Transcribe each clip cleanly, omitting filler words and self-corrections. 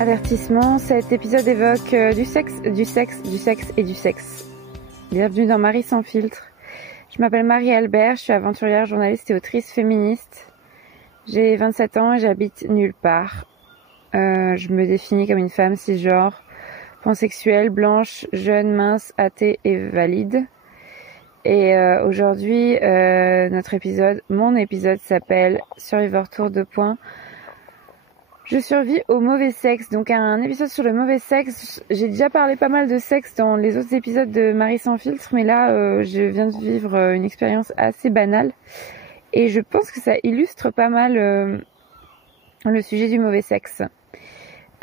Avertissement, cet épisode évoque du sexe et du sexe. Bienvenue dans Marie sans filtre. Je m'appelle Marie-Albert, je suis aventurière, journaliste et autrice féministe. J'ai 27 ans et j'habite nulle part. Je me définis comme une femme cisgenre, pansexuelle, blanche, jeune, mince, athée et valide. Et aujourd'hui, mon épisode s'appelle Survivor Tour 2. Je survis au mauvais sexe, donc un épisode sur le mauvais sexe. J'ai déjà parlé pas mal de sexe dans les autres épisodes de Marie sans filtre, mais là je viens de vivre une expérience assez banale et je pense que ça illustre pas mal le sujet du mauvais sexe.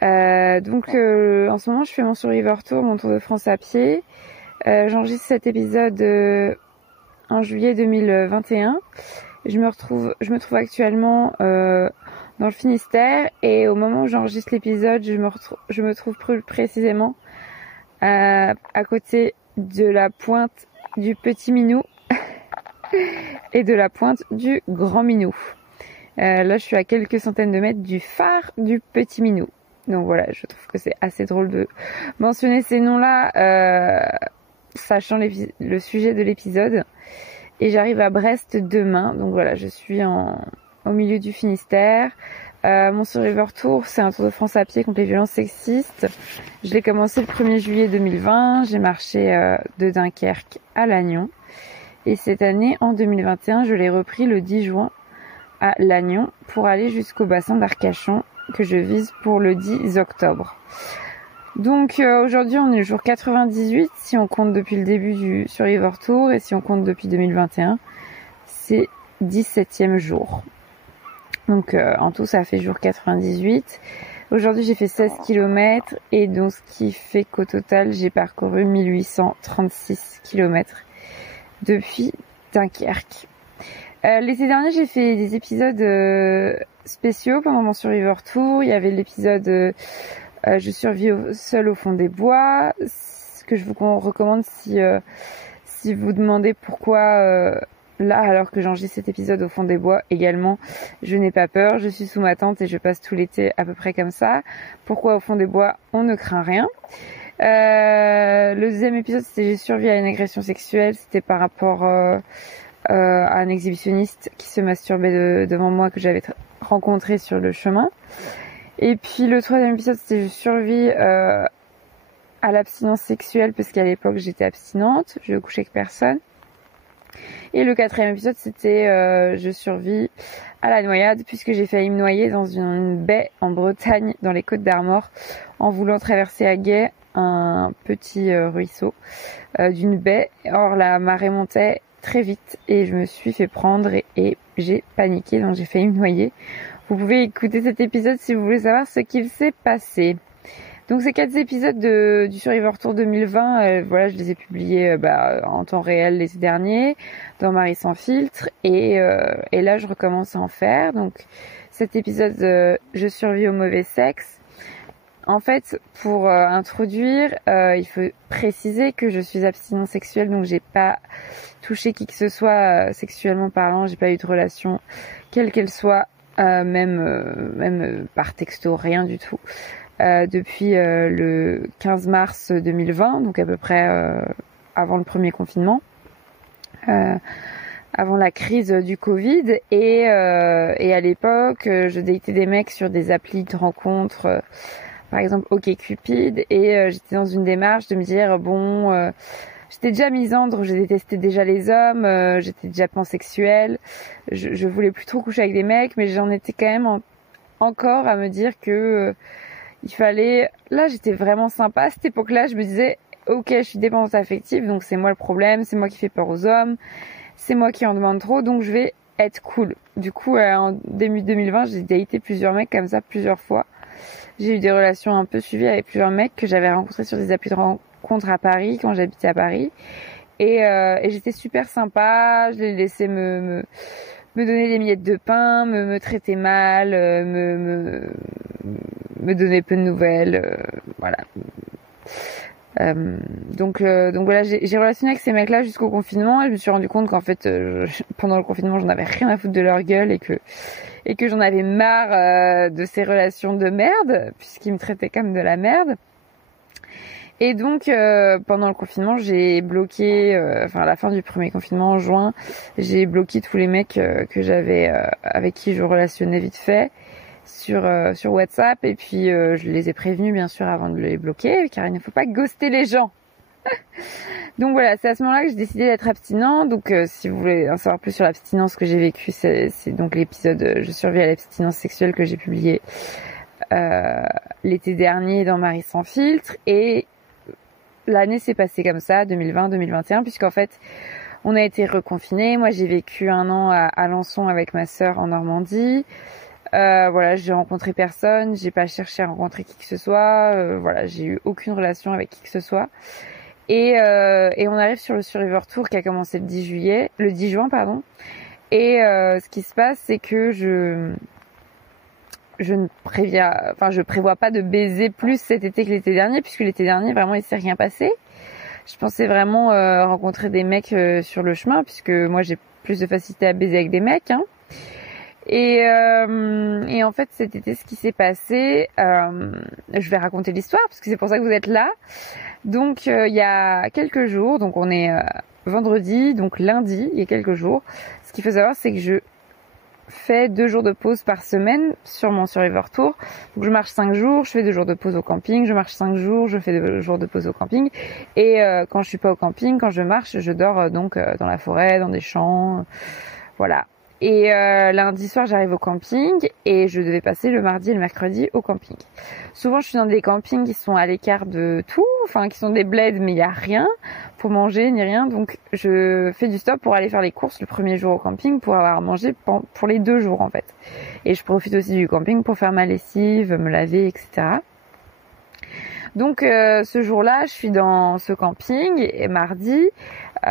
En ce moment je fais mon Survivor Tour, mon tour de France à pied. J'enregistre cet épisode en juillet 2021. Je me trouve actuellement dans le Finistère et au moment où j'enregistre l'épisode, je me trouve plus précisément à côté de la pointe du Petit Minou et de la pointe du Grand Minou. Là, je suis à quelques centaines de mètres du phare du Petit Minou. Donc voilà, je trouve que c'est assez drôle de mentionner ces noms-là, sachant le sujet de l'épisode. Et j'arrive à Brest demain. Donc voilà, je suis au milieu du Finistère. Mon Survivor Tour, c'est un tour de France à pied contre les violences sexistes. Je l'ai commencé le 1er juillet 2020. J'ai marché de Dunkerque à Lannion. Et cette année, en 2021, je l'ai repris le 10 juin à Lannion pour aller jusqu'au bassin d'Arcachon que je vise pour le 10 octobre. Donc aujourd'hui, on est le jour 98 si on compte depuis le début du Survivor Tour et si on compte depuis 2021, c'est 17e jour. Donc en tout, ça fait jour 98. Aujourd'hui, j'ai fait 16 km et donc ce qui fait qu'au total, j'ai parcouru 1836 km depuis Dunkerque. L'été dernier, j'ai fait des épisodes spéciaux pendant mon Survivor Tour. Il y avait l'épisode je survis seule au fond des bois, ce que je vous recommande si vous demandez pourquoi là, alors que j'enregistre cet épisode au fond des bois également, je n'ai pas peur, je suis sous ma tente et je passe tout l'été à peu près comme ça. Pourquoi au fond des bois, on ne craint rien. Le deuxième épisode, c'était j'ai survécu à une agression sexuelle, c'était par rapport à un exhibitionniste qui se masturbait devant moi que j'avais rencontré sur le chemin. Et puis le troisième épisode, c'était je survis à l'abstinence sexuelle parce qu'à l'époque j'étais abstinente, je ne couchais avec personne. Et le quatrième épisode, c'était je survis à la noyade puisque j'ai failli me noyer dans une baie en Bretagne, dans les Côtes d'Armor, en voulant traverser à gué un petit ruisseau d'une baie. Or la marée montait très vite et je me suis fait prendre et j'ai paniqué, donc j'ai failli me noyer. Vous pouvez écouter cet épisode si vous voulez savoir ce qu'il s'est passé. Donc ces 4 épisodes du Survivor Tour 2020, voilà, je les ai publiés en temps réel l'été dernier dans Marie sans filtre et là je recommence à en faire. Donc cet épisode je survis au mauvais sexe. En fait, pour introduire, il faut préciser que je suis abstinente sexuelle, donc j'ai pas touché qui que ce soit sexuellement parlant, j'ai pas eu de relation quelle qu'elle soit. Même par texto, rien du tout. Depuis le 15 mars 2020, donc à peu près avant le premier confinement, avant la crise du Covid, et à l'époque, je datais des mecs sur des applis de rencontres, par exemple OkCupid, et j'étais dans une démarche de me dire j'étais déjà misandre, je détestais déjà les hommes, j'étais déjà pansexuelle, je voulais plus trop coucher avec des mecs, mais j'en étais quand même encore à me dire que il fallait... Là, j'étais vraiment sympa. À cette époque-là, je me disais, ok, je suis dépendante affective, donc c'est moi le problème, c'est moi qui fais peur aux hommes, c'est moi qui en demande trop, donc je vais être cool. Du coup, en début 2020, j'ai daté plusieurs mecs comme ça, plusieurs fois. J'ai eu des relations un peu suivies avec plusieurs mecs que j'avais rencontrés sur des applis de rencontres à Paris, quand j'habitais à Paris. Et j'étais super sympa, je les laissais me donner des miettes de pain, me traiter mal, me donner peu de nouvelles, voilà. Donc voilà, j'ai relationné avec ces mecs-là jusqu'au confinement et je me suis rendu compte qu'en fait, pendant le confinement, j'en avais rien à foutre de leur gueule et que j'en avais marre de ces relations de merde, puisqu'ils me traitaient comme de la merde. Et donc, pendant le confinement, j'ai bloqué, à la fin du premier confinement, en juin, j'ai bloqué tous les mecs que j'avais, avec qui je relationnais vite fait sur WhatsApp. Et puis, je les ai prévenus, bien sûr, avant de les bloquer, car il ne faut pas ghoster les gens. Donc voilà, c'est à ce moment-là que j'ai décidé d'être abstinent. Donc, si vous voulez en savoir plus sur l'abstinence que j'ai vécue, c'est donc l'épisode Je survis à l'abstinence sexuelle que j'ai publié l'été dernier dans Marie sans filtre. Et l'année s'est passée comme ça, 2020-2021, puisqu'en fait, on a été reconfinés. Moi, j'ai vécu 1 an à Alençon avec ma sœur en Normandie. Voilà, j'ai rencontré personne, j'ai pas cherché à rencontrer qui que ce soit. Voilà, j'ai eu aucune relation avec qui que ce soit. Et on arrive sur le Survivor Tour qui a commencé le 10 juin, pardon. Et ce qui se passe, c'est que je prévois pas de baiser plus cet été que l'été dernier, puisque l'été dernier, vraiment, il s'est rien passé. Je pensais vraiment rencontrer des mecs sur le chemin, puisque moi, j'ai plus de facilité à baiser avec des mecs, hein. Et en fait, cet été, ce qui s'est passé, je vais raconter l'histoire, parce que c'est pour ça que vous êtes là. Donc, il y a quelques jours, donc on est vendredi, donc lundi, il y a quelques jours. Ce qu'il faut savoir, c'est que je fais 2 jours de pause par semaine sur mon Survivor Tour. Donc je marche 5 jours, je fais 2 jours de pause au camping, je marche 5 jours, je fais 2 jours de pause au camping. Et quand je suis pas au camping, quand je marche, je dors donc dans la forêt, dans des champs, voilà. Et lundi soir, j'arrive au camping et je devais passer le mardi et le mercredi au camping. Souvent, je suis dans des campings qui sont à l'écart de tout, enfin qui sont des bleds, mais il y a rien pour manger ni rien. Donc, je fais du stop pour aller faire les courses le premier jour au camping pour avoir mangé pour les 2 jours en fait. Et je profite aussi du camping pour faire ma lessive, me laver, etc. Donc ce jour-là, je suis dans ce camping et mardi,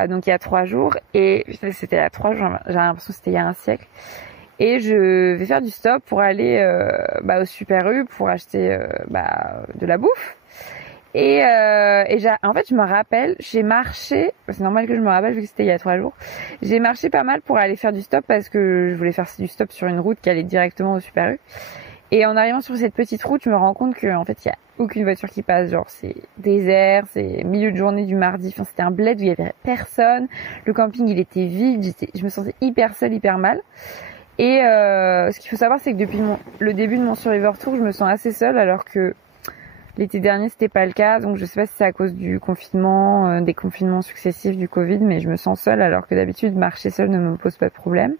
donc il y a 3 jours, et c'était il y a 3 jours, j'ai l'impression que c'était il y a un siècle. Et je vais faire du stop pour aller au Super U pour acheter de la bouffe. Et en fait, je me rappelle, j'ai marché, c'est normal que je me rappelle vu que c'était il y a 3 jours, j'ai marché pas mal pour aller faire du stop parce que je voulais faire du stop sur une route qui allait directement au Super U. Et en arrivant sur cette petite route, je me rends compte qu'en fait, il y a aucune voiture qui passe. Genre, c'est désert, c'est milieu de journée du mardi. Enfin, c'était un bled où il y avait personne. Le camping, il était vide. Je me sentais hyper seule, hyper mal. Et ce qu'il faut savoir, c'est que depuis le début de mon Survivor Tour, je me sens assez seule, alors que l'été dernier, c'était pas le cas. Donc, je sais pas si c'est à cause du confinement, des confinements successifs du Covid, mais je me sens seule, alors que d'habitude, marcher seule ne me pose pas de problème.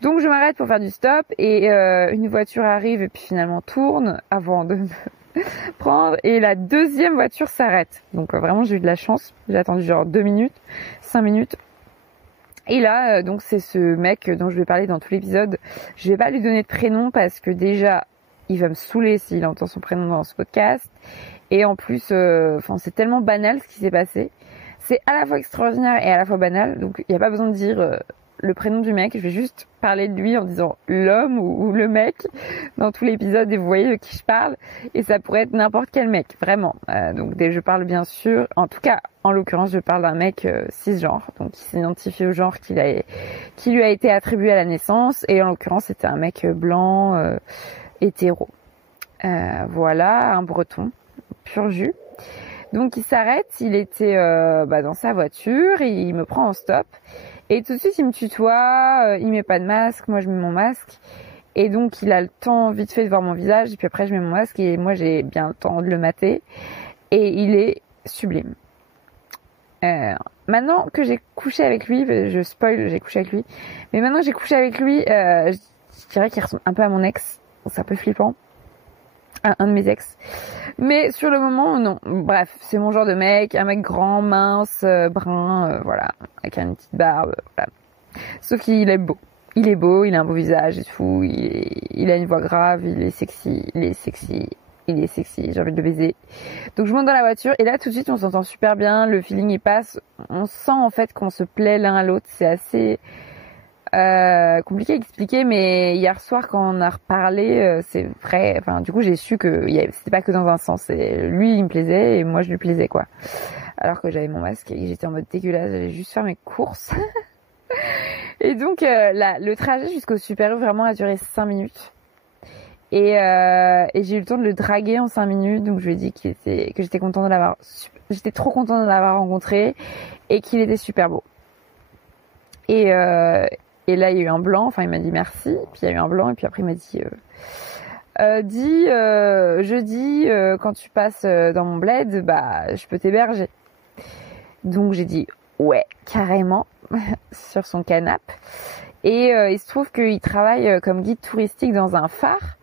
Donc je m'arrête pour faire du stop et une voiture arrive et puis finalement tourne avant de me prendre, et la deuxième voiture s'arrête. Donc vraiment j'ai eu de la chance, j'ai attendu genre 2 minutes, 5 minutes. Et là donc c'est ce mec dont je vais parler dans tout l'épisode. Je vais pas lui donner de prénom parce que déjà il va me saouler s'il entend son prénom dans ce podcast. Et en plus c'est tellement banal ce qui s'est passé. C'est à la fois extraordinaire et à la fois banal, donc il n'y a pas besoin de dire le prénom du mec, je vais juste parler de lui en disant l'homme ou le mec dans tout l'épisode, et vous voyez de qui je parle, et ça pourrait être n'importe quel mec, vraiment. Donc je parle bien sûr, en tout cas en l'occurrence je parle d'un mec cisgenre, donc qui s'identifie au genre qui lui a été attribué à la naissance, et en l'occurrence c'était un mec blanc, hétéro. Voilà, un breton, pur jus. Donc il s'arrête, il était dans sa voiture, et il me prend en stop. Et tout de suite, il me tutoie, il met pas de masque, moi je mets mon masque. Et donc, il a le temps vite fait de voir mon visage, et puis après, je mets mon masque, et moi, j'ai bien le temps de le mater. Et il est sublime. Maintenant que j'ai couché avec lui, je spoil, j'ai couché avec lui. Mais maintenant que j'ai couché avec lui, je dirais qu'il ressemble un peu à mon ex. C'est un peu flippant. Un de mes ex. Mais sur le moment, non. Bref, c'est mon genre de mec, un mec grand, mince, brun, voilà, avec une petite barbe, voilà. Sauf qu'il est beau. Il est beau, il a un beau visage et tout, il a une voix grave, il est sexy, j'ai envie de le baiser. Donc je monte dans la voiture et là tout de suite on s'entend super bien, le feeling il passe, on sent en fait qu'on se plaît l'un à l'autre, c'est assez compliqué à expliquer, mais hier soir quand on a reparlé, c'est vrai, enfin du coup j'ai su que c'était pas que dans un sens, lui il me plaisait et moi je lui plaisais quoi. Alors que j'avais mon masque et j'étais en mode dégueulasse, j'allais juste faire mes courses. Et donc le trajet jusqu'au Super U vraiment a duré 5 minutes. Et j'ai eu le temps de le draguer en 5 minutes, donc je lui ai dit que j'étais trop contente de l'avoir rencontré et qu'il était super beau. Et là, il y a eu un blanc. Enfin, il m'a dit merci. Puis il y a eu un blanc. Et puis après, il m'a dit jeudi, quand tu passes dans mon bled, bah, je peux t'héberger. Donc j'ai dit ouais, carrément, sur son canapé. Et il se trouve qu'il travaille comme guide touristique dans un phare.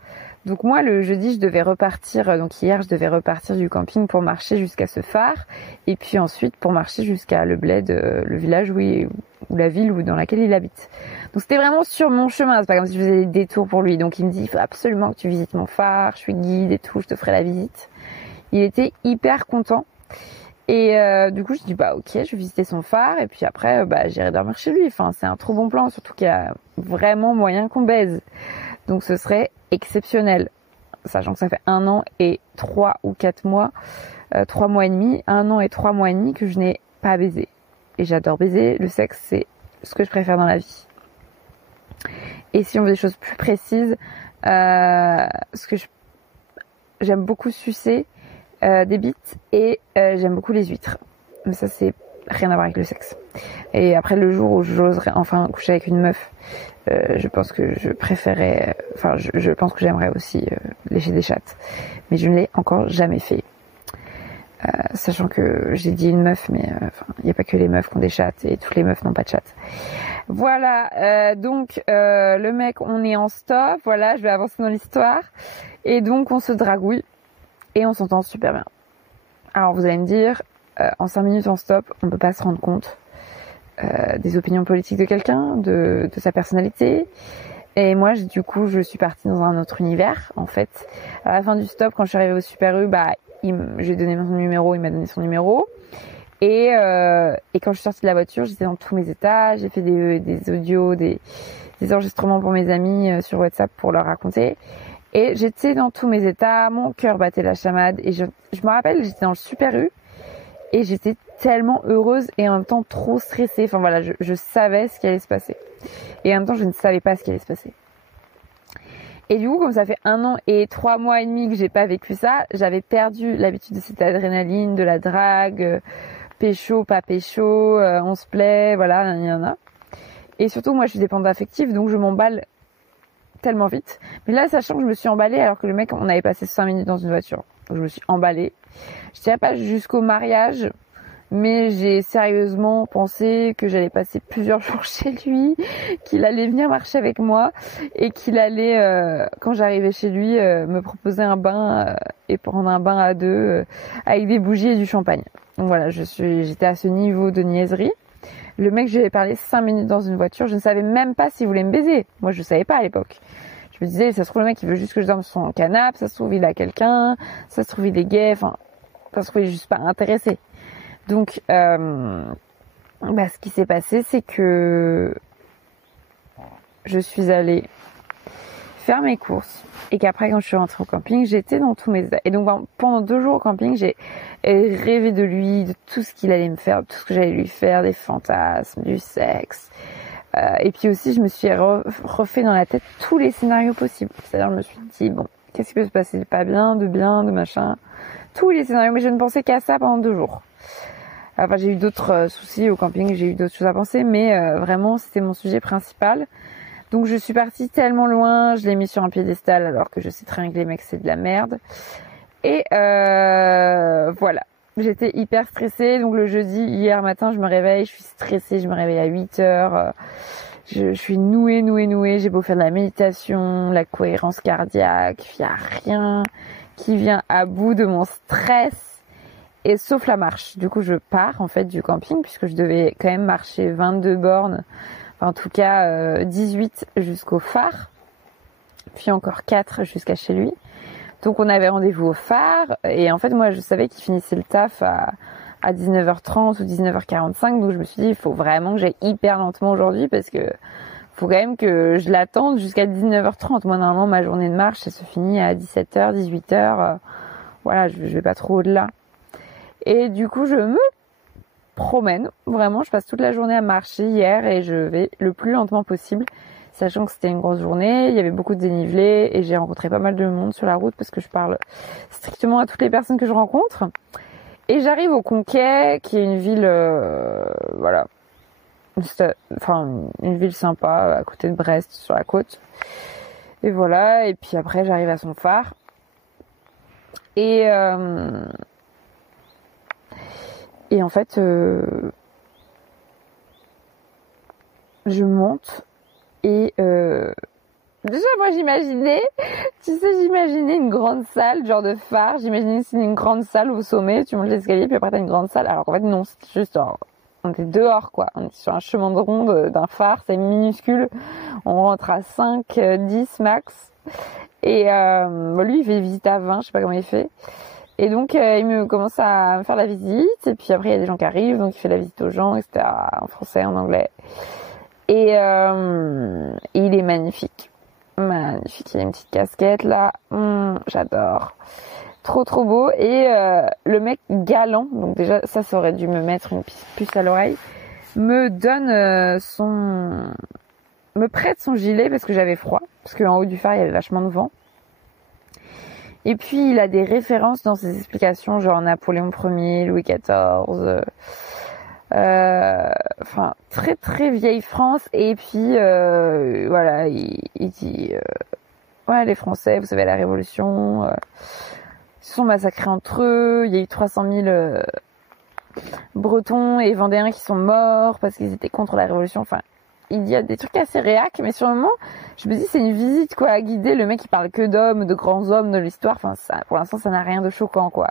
Donc moi, le jeudi, je devais repartir. Donc hier, je devais repartir du camping pour marcher jusqu'à ce phare. Et puis ensuite, pour marcher jusqu'à le bled, le village ou la ville dans laquelle il habite. Donc c'était vraiment sur mon chemin. C'est pas comme si je faisais des détours pour lui. Donc il me dit, il faut absolument que tu visites mon phare. Je suis guide et tout. Je te ferai la visite. Il était hyper content. Et du coup, je dis bah ok, je vais visiter son phare. Et puis après, j'irai dormir chez lui. Enfin, c'est un trop bon plan. Surtout qu'il y a vraiment moyen qu'on baise. Donc ce serait exceptionnel, sachant que ça fait 1 an et 3 ou 4 mois, 3 mois et demi, 1 an et 3 mois et demi que je n'ai pas baisé. Et j'adore baiser, le sexe c'est ce que je préfère dans la vie. Et si on veut des choses plus précises, j'aime beaucoup sucer des bites et j'aime beaucoup les huîtres. Mais ça c'est rien à voir avec le sexe. Et après le jour où j'oserais enfin coucher avec une meuf, je pense que je préférais, enfin je pense que j'aimerais aussi lécher des chattes, mais je ne l'ai encore jamais fait. Sachant que j'ai dit une meuf, mais il n'y a pas que les meufs qui ont des chattes et toutes les meufs n'ont pas de chatte. Voilà, donc le mec, on est en stop, voilà, je vais avancer dans l'histoire. Et donc on se dragouille et on s'entend super bien. Alors vous allez me dire, en 5 minutes en stop, on peut pas se rendre compte des opinions politiques de quelqu'un, de sa personnalité. Et moi, du coup, je suis partie dans un autre univers, en fait. À la fin du stop, quand je suis arrivée au Super U, j'ai donné son numéro, il m'a donné son numéro. Et quand je suis sortie de la voiture, j'étais dans tous mes états. J'ai fait des audios, des enregistrements pour mes amis sur WhatsApp pour leur raconter. Et j'étais dans tous mes états, mon cœur battait la chamade. Et je me rappelle, j'étais dans le Super U. Et j'étais tellement heureuse et en même temps trop stressée. Enfin voilà, je savais ce qui allait se passer. Et en même temps, je ne savais pas ce qui allait se passer. Et du coup, comme ça fait 1 an et 3 mois et demi que j'ai pas vécu ça, j'avais perdu l'habitude de cette adrénaline, de la drague, pécho, pas pécho, on se plaît, voilà, il y en a. Et surtout, moi, je suis dépendante affective, donc je m'emballe tellement vite. Mais là, sachant que je me suis emballée alors que le mec, on avait passé 5 minutes dans une voiture. Donc je me suis emballée. Je dirais pas jusqu'au mariage, mais j'ai sérieusement pensé que j'allais passer plusieurs jours chez lui, qu'il allait venir marcher avec moi et qu'il allait, quand j'arrivais chez lui, me proposer un bain et prendre un bain à deux avec des bougies et du champagne. Donc voilà, j'étais à ce niveau de niaiserie. Le mec, je lui avais parlé 5 minutes dans une voiture, je ne savais même pas s'il voulait me baiser. Moi, je savais pas à l'époque. Je me disais, ça se trouve, le mec, il veut juste que je dorme sur son canapé, ça se trouve, il a quelqu'un, ça se trouve, il est gay, enfin, ça se trouve, il est juste pas intéressé. Donc, ce qui s'est passé, c'est que je suis allée faire mes courses et qu'après, quand je suis rentrée au camping, j'étais dans tous mes états. Et donc, pendant 2 jours au camping, j'ai rêvé de lui, de tout ce qu'il allait me faire, de tout ce que j'allais lui faire, des fantasmes, du sexe. Et puis aussi, je me suis refait dans la tête tous les scénarios possibles. C'est-à-dire, je me suis dit, bon, qu'est-ce qui peut se passer de pas bien, de machin. Tous les scénarios, mais je ne pensais qu'à ça pendant 2 jours. Enfin, j'ai eu d'autres soucis au camping, j'ai eu d'autres choses à penser, mais vraiment, c'était mon sujet principal. Donc, je suis partie tellement loin, je l'ai mis sur un piédestal alors que je sais très bien que les mecs, c'est de la merde. Et voilà. J'étais hyper stressée, donc le jeudi, hier matin, je me réveille, je suis stressée, je me réveille à 8h, je suis nouée, j'ai beau faire de la méditation, la cohérence cardiaque, il n'y a rien qui vient à bout de mon stress, et sauf la marche. Du coup, je pars en fait du camping, puisque je devais quand même marcher 22 bornes, enfin, en tout cas 18 jusqu'au phare, puis encore 4 jusqu'à chez lui. Donc on avait rendez-vous au phare et en fait moi je savais qu'il finissait le taf à 19h30 ou 19h45, donc je me suis dit il faut vraiment que j'aille hyper lentement aujourd'hui parce que faut quand même que je l'attende jusqu'à 19h30. Moi, normalement, ma journée de marche, ça se finit à 17h, 18h. Voilà, je vais pas trop au-delà. Et du coup, je me promène. Vraiment, je passe toute la journée à marcher hier et je vais le plus lentement possible, sachant que c'était une grosse journée, il y avait beaucoup de dénivelé et j'ai rencontré pas mal de monde sur la route parce que je parle strictement à toutes les personnes que je rencontre. Et j'arrive au Conquet, qui est une ville, voilà, enfin une ville sympa à côté de Brest, sur la côte. Et voilà, et puis après j'arrive à son phare. Et en fait, je monte et déjà moi j'imaginais une grande salle, genre de phare. J'imaginais que c'était une grande salle au sommet, tu montes l'escalier puis après t'as une grande salle. Alors qu'en fait non, c'est juste on était dehors quoi. On était sur un chemin de ronde d'un phare, c'est minuscule. On rentre à 5, 10 max. Et lui il fait visite à 20, je sais pas comment il fait. Et donc, il me commence à me faire la visite. Et puis après, il y a des gens qui arrivent. Donc, il fait la visite aux gens, etc. En français, en anglais. Et il est magnifique. Magnifique. Il a une petite casquette, là. J'adore. Trop, trop beau. Et le mec galant, donc déjà, ça aurait dû me mettre une puce à l'oreille, me donne me prête son gilet parce que j'avais froid. Parce qu'en haut du phare, il y avait vachement de vent. Et puis, il a des références dans ses explications, genre Napoléon Ier, Louis XIV, enfin, très très vieille France. Et puis, voilà, il dit, ouais, les Français, vous savez, la Révolution, ils se sont massacrés entre eux, il y a eu 300 000 Bretons et Vendéens qui sont morts parce qu'ils étaient contre la Révolution, enfin... Il y a des trucs assez réac, mais sur le moment, je me dis c'est une visite quoi à guider. Le mec il parle que d'hommes, de grands hommes de l'histoire. Enfin, ça, pour l'instant, ça n'a rien de choquant quoi.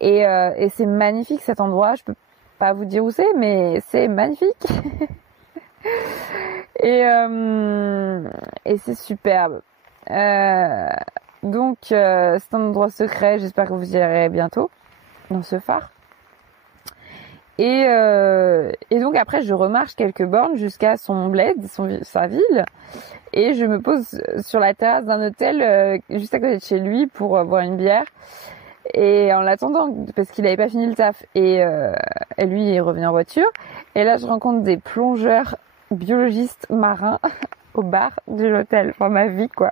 Et c'est magnifique cet endroit. Je peux pas vous dire où c'est, mais c'est magnifique. et c'est superbe. Donc c'est un endroit secret. J'espère que vous y irez bientôt dans ce phare. Et donc après je remarche quelques bornes jusqu'à son bled, sa ville, et je me pose sur la terrasse d'un hôtel juste à côté de chez lui pour boire une bière. Et en l'attendant, parce qu'il avait pas fini le taf, et lui il revenait en voiture. Et là je rencontre des plongeurs biologistes marins au bar de l'hôtel, enfin ma vie quoi.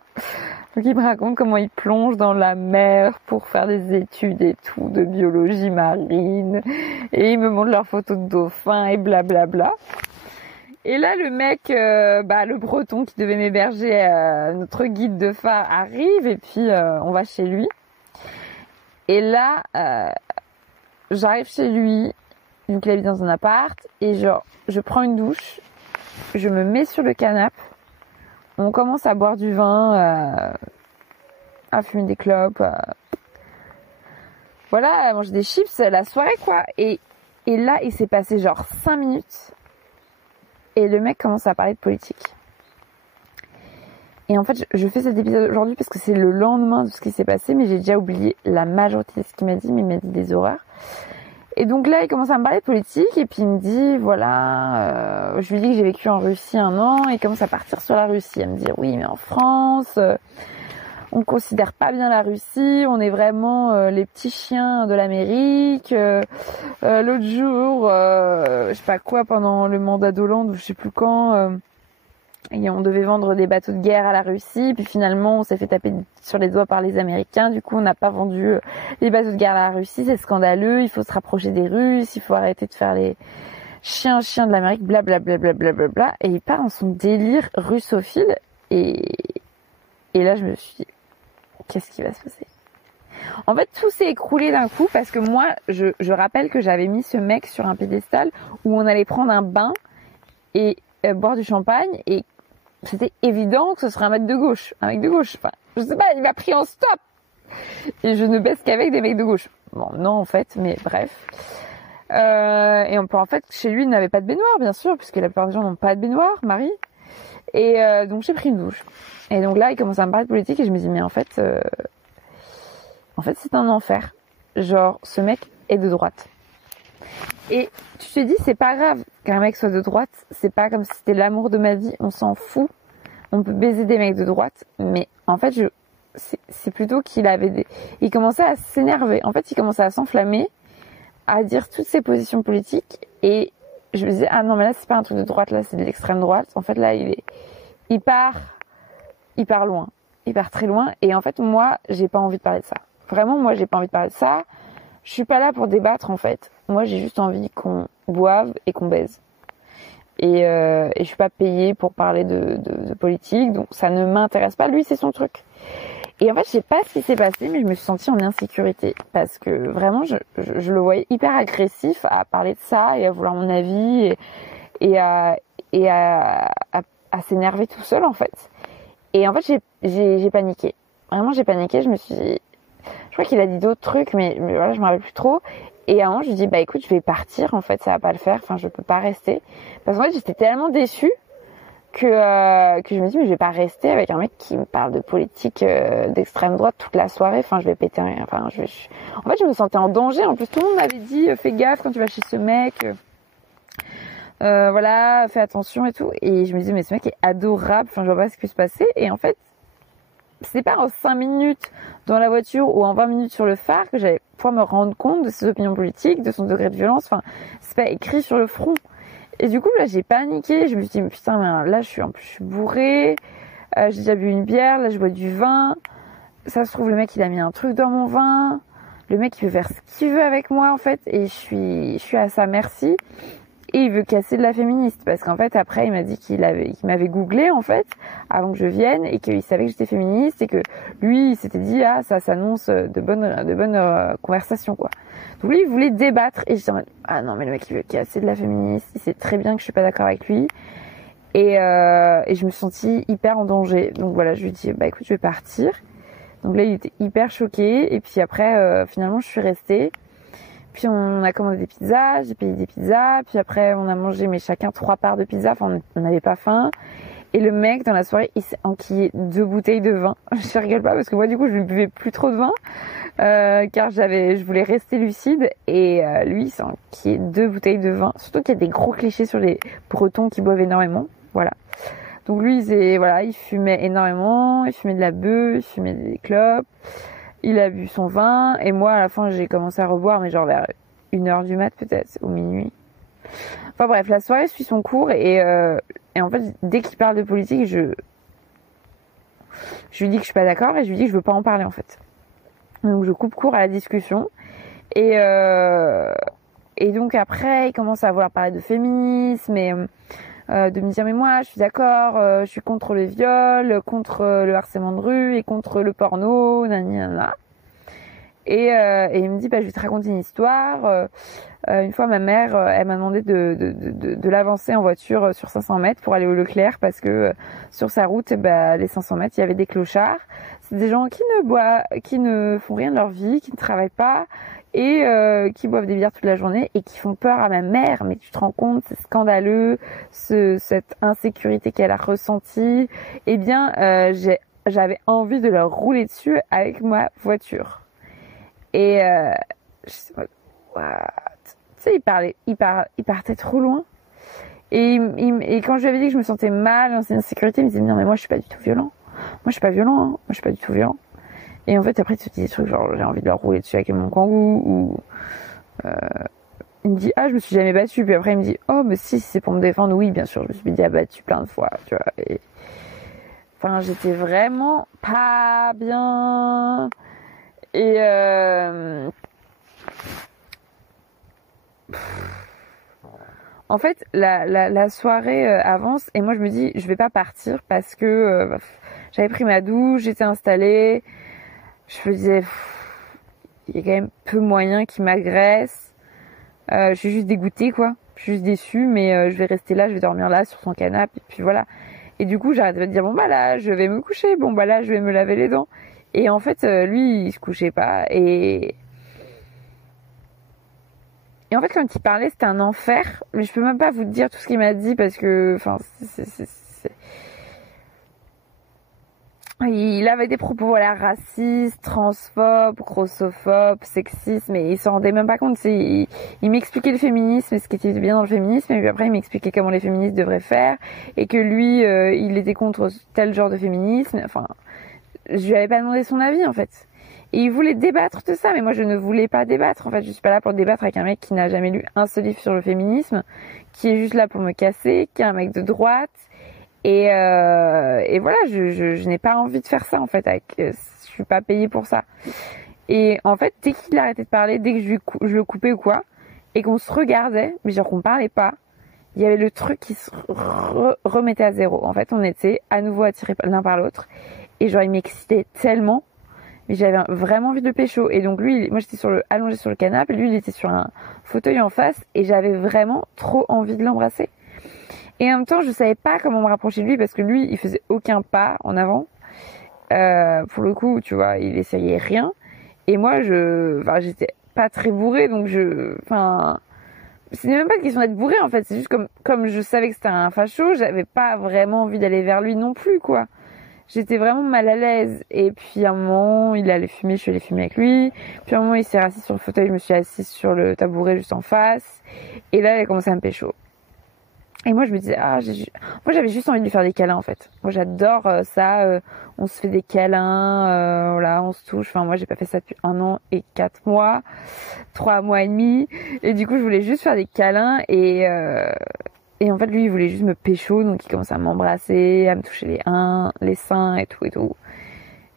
Donc ils me racontent comment ils plongent dans la mer pour faire des études et tout de biologie marine. Et ils me montrent leurs photos de dauphins et blablabla. Et là le mec, le breton qui devait m'héberger, notre guide de phare arrive et puis on va chez lui. Et là, j'arrive chez lui, donc il habite dans un appart, et genre je prends une douche, je me mets sur le canapé. On commence à boire du vin, à fumer des clopes, voilà, à manger des chips, la soirée quoi. Et là, il s'est passé genre 5 minutes et le mec commence à parler de politique. Et en fait, je fais cet épisode aujourd'hui parce que c'est le lendemain de ce qui s'est passé, mais j'ai déjà oublié la majorité de ce qu'il m'a dit, mais il m'a dit des horreurs. Et donc là, il commence à me parler de politique et puis il me dit, voilà, je lui dis que j'ai vécu en Russie 1 an et il commence à partir sur la Russie, à me dire, oui, mais en France, on considère pas bien la Russie, on est vraiment les petits chiens de l'Amérique. L'autre jour, je sais pas quoi, pendant le mandat d'Hollande ou je sais plus quand, et on devait vendre des bateaux de guerre à la Russie, puis finalement on s'est fait taper sur les doigts par les Américains, du coup on n'a pas vendu les bateaux de guerre à la Russie, c'est scandaleux, il faut se rapprocher des Russes, il faut arrêter de faire les chiens de l'Amérique, blablabla, blablabla, et il part dans son délire russophile, et là je me suis dit, qu'est-ce qui va se passer? En fait, tout s'est écroulé d'un coup, parce que moi, je rappelle que j'avais mis ce mec sur un piédestal où on allait prendre un bain et boire du champagne, et c'était évident que ce serait un mec de gauche. Enfin, je sais pas, il m'a pris en stop. Et je ne baisse qu'avec des mecs de gauche. Bon, non, en fait, mais bref. Et en fait, chez lui, il n'avait pas de baignoire, bien sûr, puisque la plupart des gens n'ont pas de baignoire, Marie. Et donc, j'ai pris une douche. Et donc là, il commence à me parler de politique et je me dis, mais en fait, c'est un enfer. Genre, ce mec est de droite. Et tu te dis, c'est pas grave qu'un mec soit de droite, c'est pas comme si c'était l'amour de ma vie, on s'en fout. On peut baiser des mecs de droite, mais en fait, c'est plutôt il commençait à s'énerver. En fait, il commençait à s'enflammer, à dire toutes ses positions politiques, et je me disais, ah non, mais là, c'est pas un truc de droite, là, c'est de l'extrême droite. En fait, là, il part loin. Il part très loin, et en fait, moi, j'ai pas envie de parler de ça. Vraiment, moi, j'ai pas envie de parler de ça. Je suis pas là pour débattre, en fait. Moi, j'ai juste envie qu'on boive et qu'on baise. Et je suis pas payée pour parler de politique, donc ça ne m'intéresse pas. Lui, c'est son truc. Et en fait, je sais pas ce qui s'est passé, mais je me suis sentie en insécurité parce que vraiment, je le voyais hyper agressif à parler de ça et à vouloir mon avis et à s'énerver tout seul en fait. Et en fait, j'ai paniqué. Vraiment, j'ai paniqué. Je me suis dit, je crois qu'il a dit d'autres trucs, mais voilà, je me rappelle plus trop. Et à un moment, je lui dis, bah écoute, je vais partir, en fait, ça va pas le faire, enfin, je peux pas rester. Parce qu'en fait, j'étais tellement déçue que je me dis, mais je vais pas rester avec un mec qui me parle de politique d'extrême droite toute la soirée, enfin, je vais péter un... Enfin, en fait, je me sentais en danger. En plus, tout le monde m'avait dit, fais gaffe quand tu vas chez ce mec, voilà, fais attention et tout. Et je me dis, mais ce mec est adorable, enfin, je vois pas ce qui peut se passer. Et en fait, c'était pas en 5 minutes dans la voiture ou en 20 minutes sur le phare que j'allais pouvoir me rendre compte de ses opinions politiques, de son degré de violence. Enfin, c'est pas écrit sur le front. Et du coup, là, j'ai paniqué. Je me suis dit, mais putain, mais là, je suis bourrée. J'ai déjà bu une bière. Là, je bois du vin. Ça se trouve, le mec, il a mis un truc dans mon vin. Le mec, il veut faire ce qu'il veut avec moi, en fait. Et je suis à sa merci. Et il veut casser de la féministe parce qu'en fait après il m'a dit qu'il m'avait googlé en fait avant que je vienne et qu'il savait que j'étais féministe et que lui il s'était dit ah ça s'annonce de bonnes conversations quoi. Donc lui il voulait débattre et j'étais en mode ah non mais le mec il veut casser de la féministe, il sait très bien que je suis pas d'accord avec lui et je me suis sentie hyper en danger. Donc voilà, je lui ai dit bah écoute je vais partir. Donc là il était hyper choqué et puis après finalement je suis restée. Puis on a commandé des pizzas, j'ai payé des pizzas, puis après on a mangé mais chacun 3 parts de pizza, enfin on n'avait pas faim. Et le mec dans la soirée il s'est enquillé 2 bouteilles de vin. Je rigole pas parce que moi du coup je ne buvais plus trop de vin car je voulais rester lucide et lui il s'est enquillé 2 bouteilles de vin. Surtout qu'il y a des gros clichés sur les Bretons qui boivent énormément, voilà. Donc lui il fumait énormément, il fumait de la beuh, il fumait des clopes. Il a bu son vin et moi à la fin j'ai commencé à reboire mais genre vers 1h du mat peut-être ou minuit. Enfin bref, la soirée suit son cours et en fait dès qu'il parle de politique je lui dis que je suis pas d'accord et je lui dis que je veux pas en parler en fait. Donc je coupe court à la discussion et donc après il commence à vouloir parler de féminisme et de me dire mais moi je suis d'accord, je suis contre le viol, contre le harcèlement de rue et contre le porno, nanana. Et il me dit bah je vais te raconter une histoire. Une fois ma mère elle m'a demandé de l'avancer en voiture sur 500 mètres pour aller au Leclerc parce que sur sa route les 500 mètres il y avait des clochards. C'est des gens qui ne font rien de leur vie, qui ne travaillent pas et qui boivent des bières toute la journée et qui font peur à ma mère. Mais tu te rends compte, c'est scandaleux, cette insécurité qu'elle a ressentie. Eh bien, j'avais envie de leur rouler dessus avec ma voiture. Et je sais pas, what? Tu sais, il partait trop loin. Et quand je lui avais dit que je me sentais mal dans cette insécurité, il me disait non mais moi je suis pas du tout violent. Moi je suis pas violent, hein. Moi je suis pas du tout violent. Et en fait, après, tu te dis des trucs genre, j'ai envie de leur rouler dessus avec mon kangou, ou, il me dit, ah, je me suis jamais battue. Puis après, il me dit, oh, mais si c'est pour me défendre, oui, bien sûr, je me suis déjà battue plein de fois, tu vois. Et, enfin, j'étais vraiment pas bien. Et, en fait, la soirée avance et moi, je me dis, je vais pas partir parce que j'avais pris ma douche, j'étais installée. Je me disais, il y a quand même peu moyen qu'il m'agresse. Je suis juste dégoûtée, quoi. Je suis juste déçue, mais je vais rester là, je vais dormir là, sur son canapé, et puis voilà. Et du coup, j'arrêtais pas de dire, bon bah là, je vais me coucher, bon bah là, je vais me laver les dents. Et en fait, lui, il se couchait pas. Et en fait, quand il parlait, c'était un enfer. Mais je peux même pas vous dire tout ce qu'il m'a dit parce que, enfin, il avait des propos voilà racistes, transphobes, grossophobes, sexistes, mais il s'en rendait même pas compte. Il m'expliquait le féminisme et ce qui était bien dans le féminisme, et puis après il m'expliquait comment les féministes devraient faire, et que lui, il était contre tel genre de féminisme. Enfin, je lui avais pas demandé son avis en fait. Et il voulait débattre de ça, mais moi je ne voulais pas débattre. En fait, je suis pas là pour débattre avec un mec qui n'a jamais lu un seul livre sur le féminisme, qui est juste là pour me casser, qui est un mec de droite. Et voilà, je n'ai pas envie de faire ça en fait. Je suis pas payée pour ça. Et en fait, dès qu'il arrêtait de parler, dès que je le coupais ou quoi, et qu'on se regardait, mais genre qu'on parlait pas, il y avait le truc qui se remettait à zéro. En fait, on était à nouveau attirés l'un par l'autre. Et genre, il m'excitait tellement, mais j'avais vraiment envie de le pécho. Et donc lui, moi j'étais allongée sur le canapé, et lui il était sur un fauteuil en face, et j'avais vraiment trop envie de l'embrasser. Et en même temps, je savais pas comment me rapprocher de lui parce que lui, il faisait aucun pas en avant. Pour le coup, tu vois, il essayait rien. Et moi, j'étais pas très bourrée, donc c'est même pas une question d'être bourrée en fait. C'est juste comme je savais que c'était un facho, j'avais pas vraiment envie d'aller vers lui non plus, quoi. J'étais vraiment mal à l'aise. Et puis à un moment, il allait fumer, je suis allée fumer avec lui. Puis à un moment, il s'est rassis sur le fauteuil, je me suis assise sur le tabouret juste en face. Et là, il a commencé à me pécho. Et moi je me disais moi j'avais juste envie de lui faire des câlins en fait. Moi j'adore ça, on se fait des câlins, voilà, on se touche. Enfin moi j'ai pas fait ça depuis 1 an et 4 mois, 3 mois et demi. Et du coup je voulais juste faire des câlins et en fait lui il voulait juste me pécho, donc il commençait à m'embrasser, à me toucher les seins et tout et tout.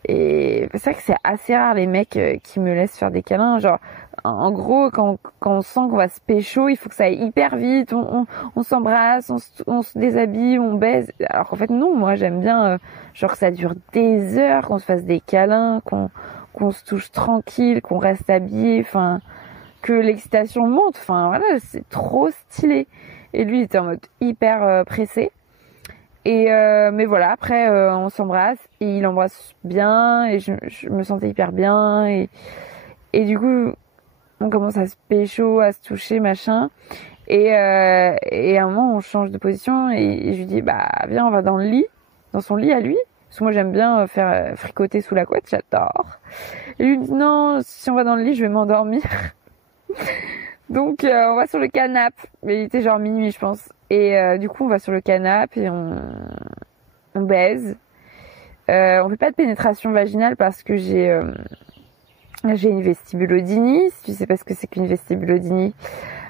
Et c'est vrai que c'est assez rare les mecs qui me laissent faire des câlins. Genre, en gros, quand on sent qu'on va se pécho, il faut que ça aille hyper vite. On s'embrasse, on se déshabille, on baise. Alors qu'en fait, non, moi j'aime bien genre que ça dure des heures, qu'on se fasse des câlins, qu'on se touche tranquille, qu'on reste habillé, enfin, que l'excitation monte. Enfin, voilà, c'est trop stylé. Et lui, il était en mode hyper pressé. Et mais voilà, après on s'embrasse et il embrasse bien et je me sentais hyper bien et du coup on commence à se pécho, à se toucher machin et à un moment on change de position et je lui dis bah viens on va dans le lit, dans son lit à lui parce que moi j'aime bien faire fricoter sous la couette, j'adore. Et lui me dit non, si on va dans le lit je vais m'endormir. Donc on va sur le canapé, mais il était genre minuit je pense. Et du coup on va sur le canapé et on baise. On fait pas de pénétration vaginale parce que j'ai une vestibulodynie. Si tu sais pas ce que c'est qu'une vestibulodynie,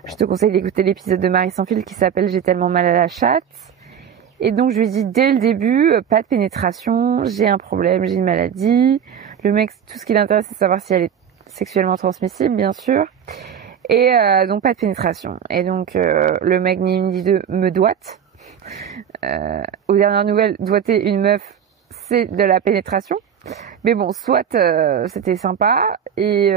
je te conseille d'écouter l'épisode de Marie sans fil qui s'appelle J'ai tellement mal à la chatte. Et donc je lui dis dès le début, pas de pénétration, j'ai un problème, j'ai une maladie. Le mec, tout ce qui l'intéresse c'est de savoir si elle est sexuellement transmissible, bien sûr. Et donc pas de pénétration. Et donc le mec ni une ni deux me doite. Aux dernières nouvelles, doiter une meuf, c'est de la pénétration. Mais bon, soit c'était sympa. Et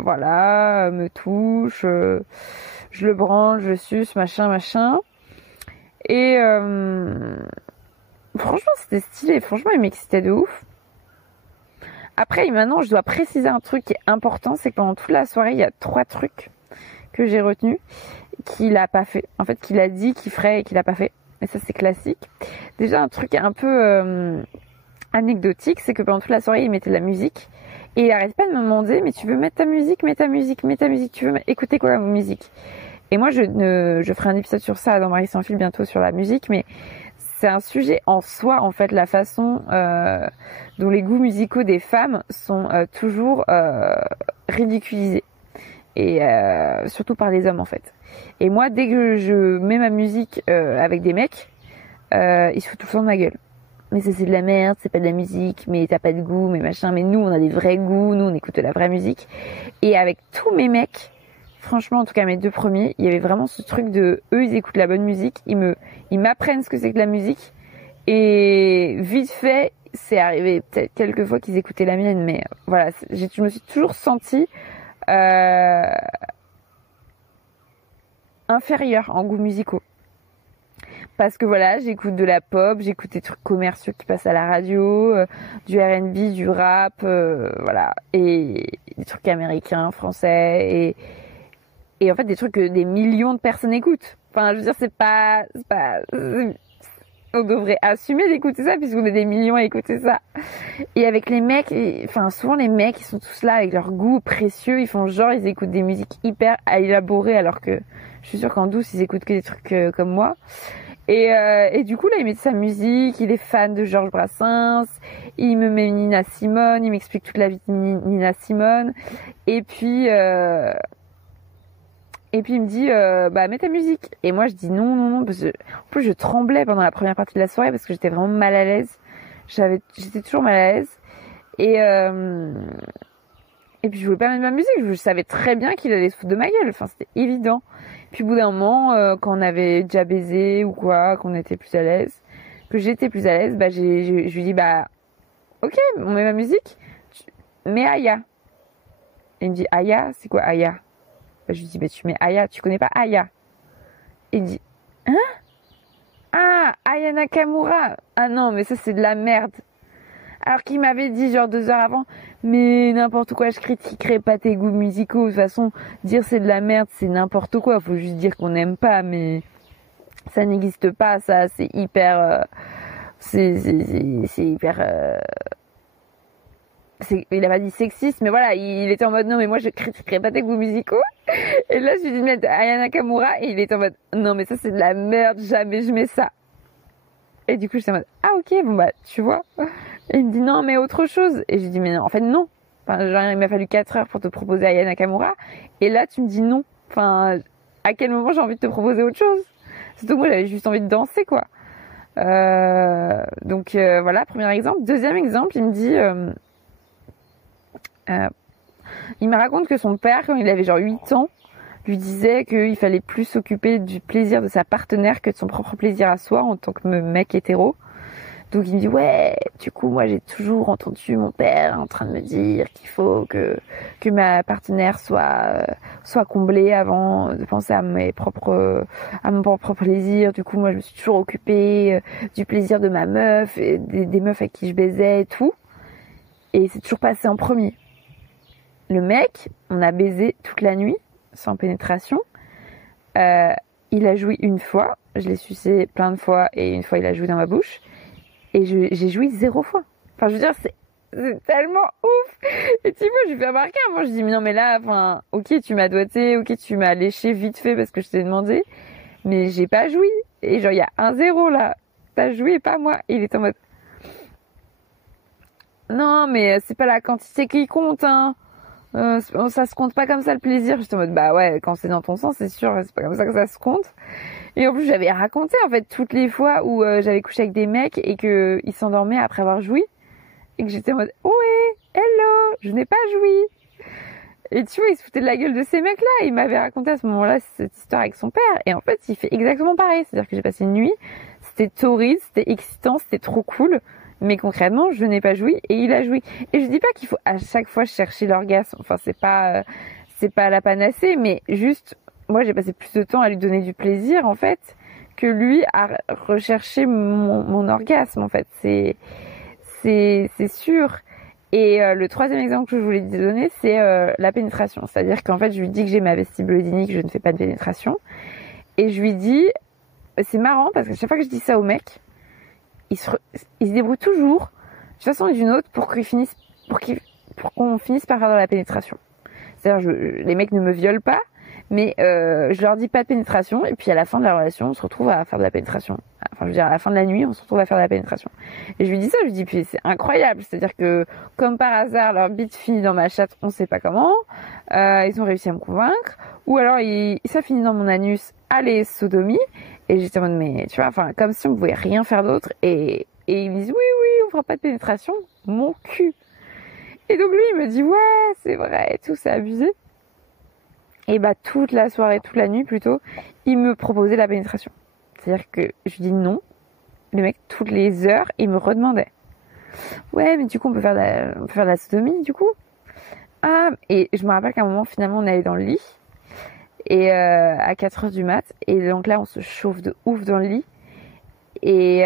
voilà, me touche, je le branle, je suce, machin. Et franchement, c'était stylé. Franchement, il m'excitait de ouf. Après, maintenant, je dois préciser un truc qui est important, c'est que pendant toute la soirée, il y a 3 trucs que j'ai retenu qu'il a pas fait. En fait, qu'il a dit qu'il ferait et qu'il a pas fait. Et ça, c'est classique. Déjà, un truc un peu anecdotique, c'est que pendant toute la soirée, il mettait de la musique. Et il arrête pas de me demander, mais tu veux mettre ta musique, mets ta musique, tu veux écouter quoi comme musique? Et moi, je ferai un épisode sur ça dans Marie sans fil bientôt sur la musique, mais c'est un sujet en soi, en fait, la façon dont les goûts musicaux des femmes sont toujours ridiculisés. Et surtout par les hommes en fait. Et moi dès que je mets ma musique avec des mecs, ils se foutent tout le temps de ma gueule. Mais ça c'est de la merde, c'est pas de la musique, mais t'as pas de goût, mais machin, mais nous on a des vrais goûts, nous on écoute de la vraie musique. Et avec tous mes mecs, franchement en tout cas mes 2 premiers, il y avait vraiment ce truc de eux ils écoutent la bonne musique, ils m'apprennent ce que c'est que la musique. Et vite fait, c'est arrivé peut-être quelques fois qu'ils écoutaient la mienne, mais voilà, je me suis toujours sentie inférieure en goûts musicaux parce que voilà j'écoute de la pop, j'écoute des trucs commerciaux qui passent à la radio, du R&B, du rap, voilà, et des trucs américains, français et en fait des trucs que des millions de personnes écoutent. Enfin je veux dire c'est pas On devrait assumer d'écouter ça puisqu'on est des millions à écouter ça. Et avec les mecs, enfin souvent les mecs ils sont tous là avec leur goût précieux, ils font genre ils écoutent des musiques hyper élaborées alors que je suis sûre qu'en douce ils écoutent que des trucs comme moi. Et du coup là il met sa musique, il est fan de Georges Brassens, il me met Nina Simone, il m'explique toute la vie de Nina Simone. Et puis il me dit bah mets ta musique. Et moi je dis non parce que en plus je tremblais pendant la première partie de la soirée parce que j'étais vraiment mal à l'aise. J'étais toujours mal à l'aise. Et puis je voulais pas mettre ma musique, je savais très bien qu'il allait se foutre de ma gueule, enfin c'était évident. Puis au bout d'un moment, quand on avait déjà baisé ou quoi, qu'on était plus à l'aise, que j'étais plus à l'aise, bah je lui dis bah ok, on met ma musique, mets Aya. Et il me dit Aya, c'est quoi Aya? Bah, je lui dis bah tu mets Aya, tu connais pas Aya? Et il me dit hein? Ah, Aya Nakamura. Ah non, mais ça c'est de la merde. Alors qu'il m'avait dit genre 2 heures avant, mais n'importe quoi, je critiquerai pas tes goûts musicaux. De toute façon, dire c'est de la merde, c'est n'importe quoi. Faut juste dire qu'on n'aime pas, mais ça n'existe pas. Ça, c'est hyper, c'est hyper. Il a pas dit sexiste, mais voilà, il était en mode non, mais moi je critiquerai pas tes goûts musicaux. Et là, je lui dis mettre Aya Nakamura, et il était en mode non, mais ça c'est de la merde, jamais je mets ça. Et du coup, j'étais en mode ah ok, bon bah tu vois. Et il me dit non mais autre chose. Et j'ai dit mais en fait non. Enfin genre il m'a fallu 4 heures pour te proposer Aya Nakamura. Et là tu me dis non. Enfin à quel moment j'ai envie de te proposer autre chose? Surtout que moi j'avais juste envie de danser quoi. Donc voilà, premier exemple. Deuxième exemple, il me dit il me raconte que son père quand il avait genre 8 ans lui disait qu'il fallait plus s'occuper du plaisir de sa partenaire que de son propre plaisir à soi en tant que mec hétéro. Donc il me dit ouais, du coup moi j'ai toujours entendu mon père en train de me dire qu'il faut que ma partenaire soit comblée avant de penser à mon propre plaisir. Du coup moi je me suis toujours occupée du plaisir de ma meuf et des meufs avec qui je baisais et tout. Et c'est toujours passé en premier. Le mec, on a baisé toute la nuit sans pénétration. Il a joui une fois, je l'ai sucé plein de fois et une fois il a joui dans ma bouche. Et j'ai joui 0 fois. Enfin, je veux dire, c'est tellement ouf. Et tu vois, je lui fais remarquer. Moi, je dis, mais non, mais là, enfin, ok, tu m'as doigté, ok, tu m'as léché vite fait parce que je t'ai demandé. Mais j'ai pas joui. Et genre, il y a 1-0 là. T'as joui et pas moi. Et il est en mode, non, mais c'est pas la quantité qui compte, hein. Ça se compte pas comme ça le plaisir. J'étais en mode bah ouais, quand c'est dans ton sens c'est sûr, c'est pas comme ça que ça se compte. Et en plus j'avais raconté en fait toutes les fois où j'avais couché avec des mecs et que ils s'endormaient après avoir joui et que j'étais en mode ouais, hello, je n'ai pas joui. Et tu vois, il se foutait de la gueule de ces mecs là. Il m'avait raconté à ce moment-là cette histoire avec son père et en fait il fait exactement pareil. C'est-à-dire que j'ai passé une nuit, c'était torride, c'était excitant, c'était trop cool. Mais concrètement, je n'ai pas joui et il a joui. Et je dis pas qu'il faut à chaque fois chercher l'orgasme. Enfin, c'est pas la panacée, mais juste, moi, j'ai passé plus de temps à lui donner du plaisir, en fait, que lui à rechercher mon orgasme, en fait. C'est sûr. Et le troisième exemple que je voulais te donner, c'est la pénétration. C'est-à-dire qu'en fait, je lui dis que j'ai ma vestibulodynie, que je ne fais pas de pénétration. Et je lui dis, c'est marrant parce que chaque fois que je dis ça au mec, il se débrouille toujours d'une façon ou d'une autre pour qu'on finisse par faire de la pénétration. C'est-à-dire les mecs ne me violent pas, mais je leur dis pas de pénétration et puis à la fin de la relation on se retrouve à faire de la pénétration. Enfin je veux dire à la fin de la nuit on se retrouve à faire de la pénétration. Et je lui dis ça, je lui dis puis c'est incroyable, c'est-à-dire que comme par hasard leur bite finit dans ma chatte, on sait pas comment, ils ont réussi à me convaincre, ou alors ça finit dans mon anus, allez sodomie. Et j'étais en mode, mais tu vois, enfin, comme si on pouvait rien faire d'autre. Et ils me disent, oui, on fera pas de pénétration. Mon cul. Et donc lui, il me dit, ouais, c'est vrai, tout, c'est abusé. Et bah, toute la soirée, toute la nuit plutôt, il me proposait la pénétration. C'est-à-dire que je lui dis non. Le mec, toutes les heures, il me redemandait. Ouais, mais du coup, on peut faire de la sodomie, du coup. Ah, et je me rappelle qu'à un moment, finalement, on allait dans le lit. Et à 4h du mat, et donc là on se chauffe de ouf dans le lit et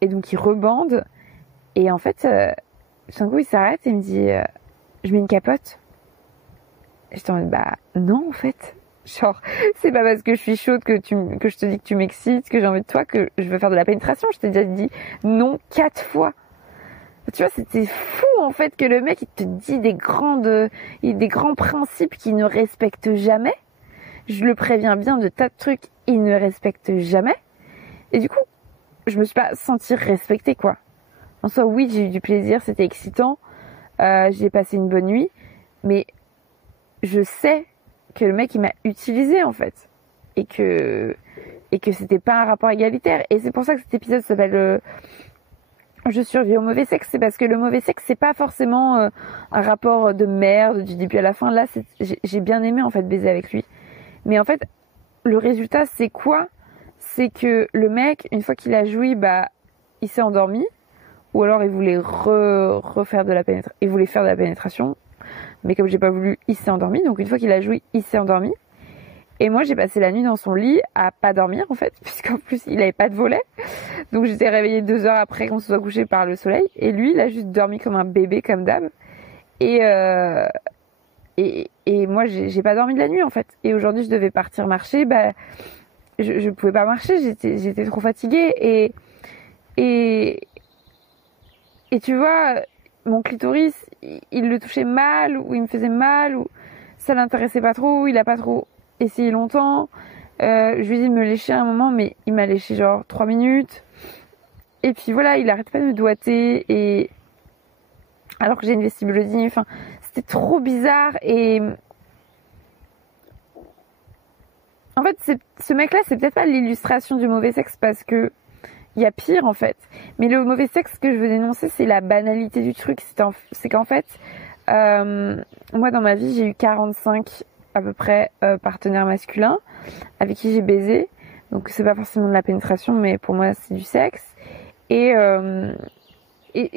donc il rebande et en fait tout d'un coup il s'arrête et il me dit je mets une capote. Et j'étais en mode bah non en fait, Genre, c'est pas parce que je suis chaude que je te dis que tu m'excites, que j'ai envie de toi, que je veux faire de la pénétration. Je t'ai déjà dit non 4 fois. Tu vois, c'était fou en fait que le mec il te dit des grands principes qu'il ne respecte jamais. Je le préviens bien de tas de trucs, il ne respecte jamais. Et du coup, je me suis pas sentie respectée quoi. En soi, oui, j'ai eu du plaisir, c'était excitant. J'ai passé une bonne nuit, mais je sais que le mec il m'a utilisé en fait et que c'était pas un rapport égalitaire. Et c'est pour ça que cet épisode s'appelle je survis au mauvais sexe. C'est parce que le mauvais sexe c'est pas forcément un rapport de merde du début à la fin. Là j'ai bien aimé en fait baiser avec lui, mais en fait le résultat c'est quoi? C'est que le mec une fois qu'il a joui, bah il s'est endormi, ou alors il voulait refaire de la pénétration, il voulait faire de la pénétration, mais comme j'ai pas voulu, il s'est endormi. Donc une fois qu'il a joui, il s'est endormi. Et moi j'ai passé la nuit dans son lit à pas dormir en fait, puisqu'en plus il avait pas de volet. Donc j'étais réveillée 2 heures après qu'on se soit couché par le soleil. Et lui il a juste dormi comme un bébé comme d'hab. Et moi j'ai pas dormi de la nuit en fait. Et aujourd'hui je devais partir marcher, bah je pouvais pas marcher, j'étais trop fatiguée. Et tu vois, mon clitoris, il le touchait mal, ou il me faisait mal, ou ça l'intéressait pas trop, ou il a pas trop essayé longtemps. Je lui ai dit de me lécher un moment, mais il m'a léché genre 3 minutes. Et puis voilà, il arrête pas de me doigter, et alors que j'ai une vestibulodynie, enfin, c'était trop bizarre. Et en fait, ce mec-là, c'est peut-être pas l'illustration du mauvais sexe, parce que il y a pire en fait. Mais le mauvais sexe que je veux dénoncer, c'est la banalité du truc. C'est qu'en fait, moi dans ma vie, j'ai eu 45 à peu près partenaires masculins avec qui j'ai baisé. Donc c'est pas forcément de la pénétration, mais pour moi c'est du sexe. Et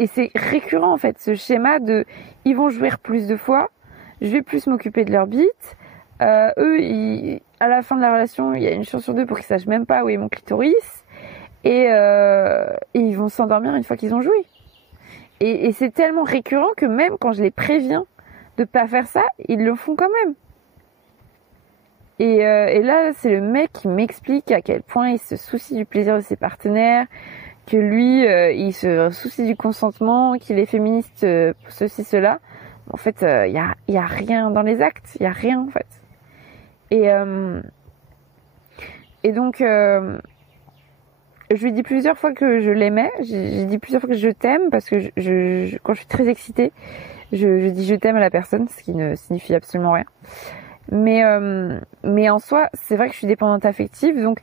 c'est récurrent en fait, ce schéma de ils vont jouir plus de fois, je vais plus m'occuper de leur bite. Eux, à la fin de la relation, il y a une chance sur 2 pour qu'ils sachent même pas où est mon clitoris. Et ils vont s'endormir une fois qu'ils ont joui. Et c'est tellement récurrent que même quand je les préviens de pas faire ça, ils le font quand même. Et là, c'est le mec qui m'explique à quel point il se soucie du plaisir de ses partenaires, que lui, il se soucie du consentement, qu'il est féministe, ceci, cela. En fait, y a rien dans les actes, il y a rien en fait. Et donc je lui dis plusieurs fois que je l'aimais. J'ai dit plusieurs fois que je t'aime, parce que quand je suis très excitée, je dis je t'aime à la personne, ce qui ne signifie absolument rien. Mais en soi, c'est vrai que je suis dépendante affective. Donc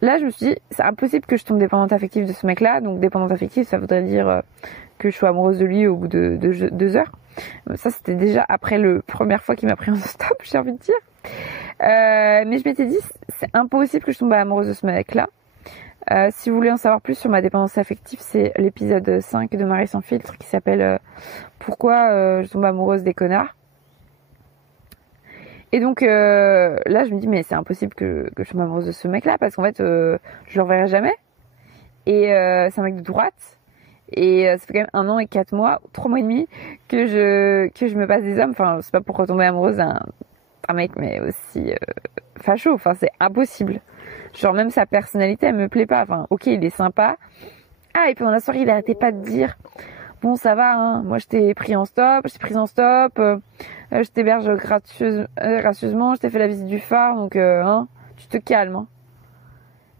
là, je me suis dit, c'est impossible que je tombe dépendante affective de ce mec-là. Donc dépendante affective, ça voudrait dire que je sois amoureuse de lui au bout de 2 heures. Ça, c'était déjà après la première fois qu'il m'a pris en stop, j'ai envie de dire. Mais je m'étais dit, c'est impossible que je tombe amoureuse de ce mec-là. Si vous voulez en savoir plus sur ma dépendance affective, c'est l'épisode 5 de Marie sans filtre qui s'appelle Pourquoi je tombe amoureuse des connards. Et donc là je me dis mais c'est impossible que je tombe amoureuse de ce mec là, parce qu'en fait je le reverrai jamais. Et c'est un mec de droite. Et ça fait quand même 1 an et 4 mois, 3 mois et demi que je me passe des hommes. Enfin c'est pas pour retomber amoureuse d'un mec, mais aussi facho. Enfin c'est impossible. Genre même sa personnalité, elle me plaît pas. Enfin, ok, il est sympa. Ah, et pendant la soirée, il arrêtait pas de dire bon, ça va, hein, moi je t'ai pris en stop, je t'ai prise en stop, je t'héberge gracieusement, je t'ai fait la visite du phare, donc hein, tu te calmes. Hein.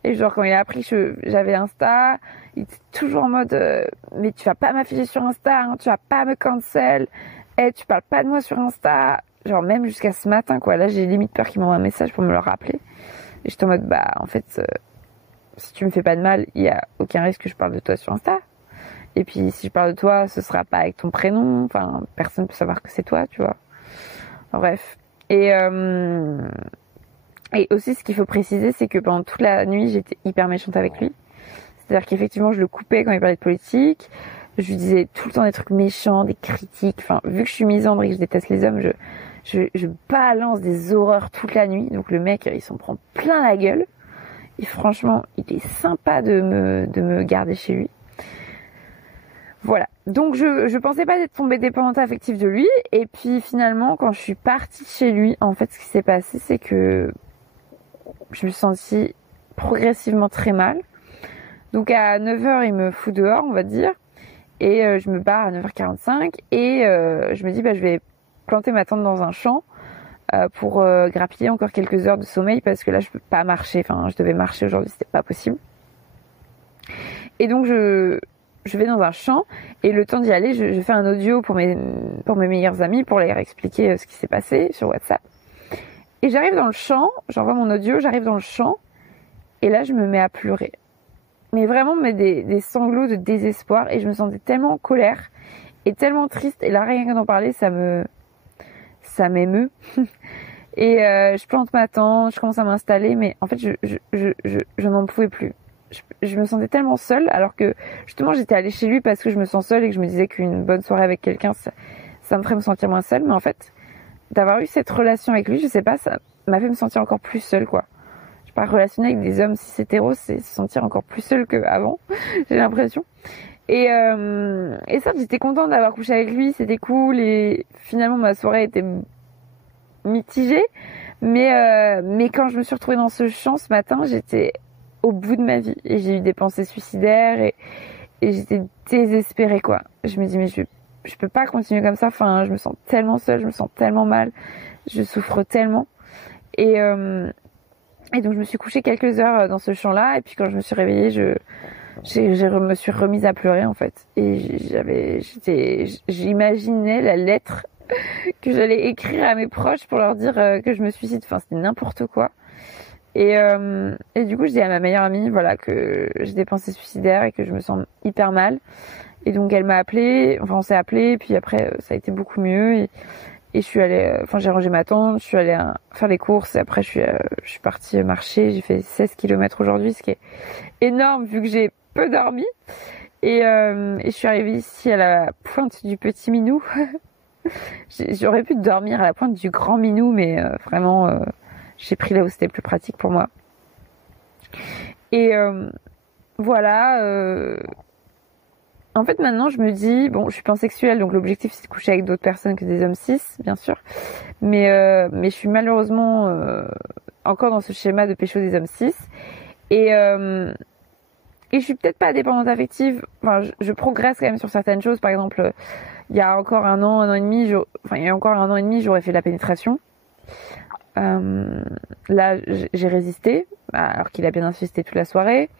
Et genre quand il a appris que j'avais Insta, il était toujours en mode mais tu vas pas m'afficher sur Insta, hein, tu vas pas me cancel, tu parles pas de moi sur Insta. Genre même jusqu'à ce matin quoi, là j'ai limite peur qu'il m'envoie un message pour me le rappeler. Et j'étais en mode, bah, en fait, si tu me fais pas de mal, il y a aucun risque que je parle de toi sur Insta. Et puis, si je parle de toi, ce sera pas avec ton prénom. Enfin, personne peut savoir que c'est toi, tu vois. Bref. Et aussi, ce qu'il faut préciser, c'est que pendant toute la nuit, j'étais hyper méchante avec lui. C'est-à-dire qu'effectivement, je le coupais quand il parlait de politique. Je lui disais tout le temps des trucs méchants, des critiques. Enfin, vu que je suis misandre et que je déteste les hommes, je balance des horreurs toute la nuit. Donc le mec, il s'en prend plein la gueule. Et franchement, il est sympa de me garder chez lui. Voilà. Donc je pensais pas être tombée dépendante affective de lui. Et puis finalement, quand je suis partie chez lui, en fait, ce qui s'est passé, c'est que je me suis sentie progressivement très mal. Donc à 9h, il me fout dehors, on va dire. Et je me barre à 9h45. Et je me dis, je vais planter ma tente dans un champ pour grappiller encore quelques heures de sommeil parce que là, je peux pas marcher. Enfin, je devais marcher aujourd'hui, c'était pas possible. Et donc je vais dans un champ et le temps d'y aller, je fais un audio pour mes meilleurs amis pour leur expliquer ce qui s'est passé sur WhatsApp. Et j'arrive dans le champ, j'envoie mon audio, j'arrive dans le champ et là je me mets à pleurer. Mais vraiment des sanglots de désespoir et je me sentais tellement en colère et tellement triste et là rien que d'en parler ça m'émeut. Et je plante ma tente, je commence à m'installer mais en fait je n'en pouvais plus. Je me sentais tellement seule alors que justement j'étais allée chez lui parce que je me sens seule et que je me disais qu'une bonne soirée avec quelqu'un ça me ferait me sentir moins seule, mais en fait d'avoir eu cette relation avec lui, je sais pas, ça m'a fait me sentir encore plus seule quoi. Je sais pas, relationner avec des hommes cis hétéros, c'est se sentir encore plus seule qu'avant, j'ai l'impression. Et certes j'étais contente d'avoir couché avec lui, c'était cool et finalement ma soirée était mitigée, mais quand je me suis retrouvée dans ce champ ce matin, j'étais au bout de ma vie et j'ai eu des pensées suicidaires et j'étais désespérée quoi. Je me dis mais je peux pas continuer comme ça, enfin je me sens tellement seule, je me sens tellement mal, je souffre tellement et donc je me suis couchée quelques heures dans ce champ-là et puis quand je me suis réveillée, je me suis remise à pleurer en fait et j'imaginais la lettre que j'allais écrire à mes proches pour leur dire que je me suicide, enfin c'était n'importe quoi. Et du coup, je dis à ma meilleure amie, voilà, que j'ai des pensées suicidaires et que je me sens hyper mal. Et donc, elle m'a appelée, enfin, on s'est appelé, et puis après, ça a été beaucoup mieux. Et je suis allée, j'ai rangé ma tente, je suis allée faire les courses, et après, je suis partie marcher. J'ai fait 16 km aujourd'hui, ce qui est énorme vu que j'ai peu dormi. Et je suis arrivée ici à la pointe du petit Minou. J'aurais pu dormir à la pointe du grand Minou, mais vraiment... j'ai pris là où c'était plus pratique pour moi. Et voilà. En fait, maintenant, je me dis, bon, je suis pansexuelle, donc l'objectif c'est de coucher avec d'autres personnes que des hommes cis, bien sûr. Mais je suis malheureusement encore dans ce schéma de pécho des hommes cis. Et je suis peut-être pas dépendante affective. Enfin, je progresse quand même sur certaines choses. Par exemple, il y a encore un an et demi, j'aurais fait de la pénétration. Là j'ai résisté alors qu'il a bien insisté toute la soirée.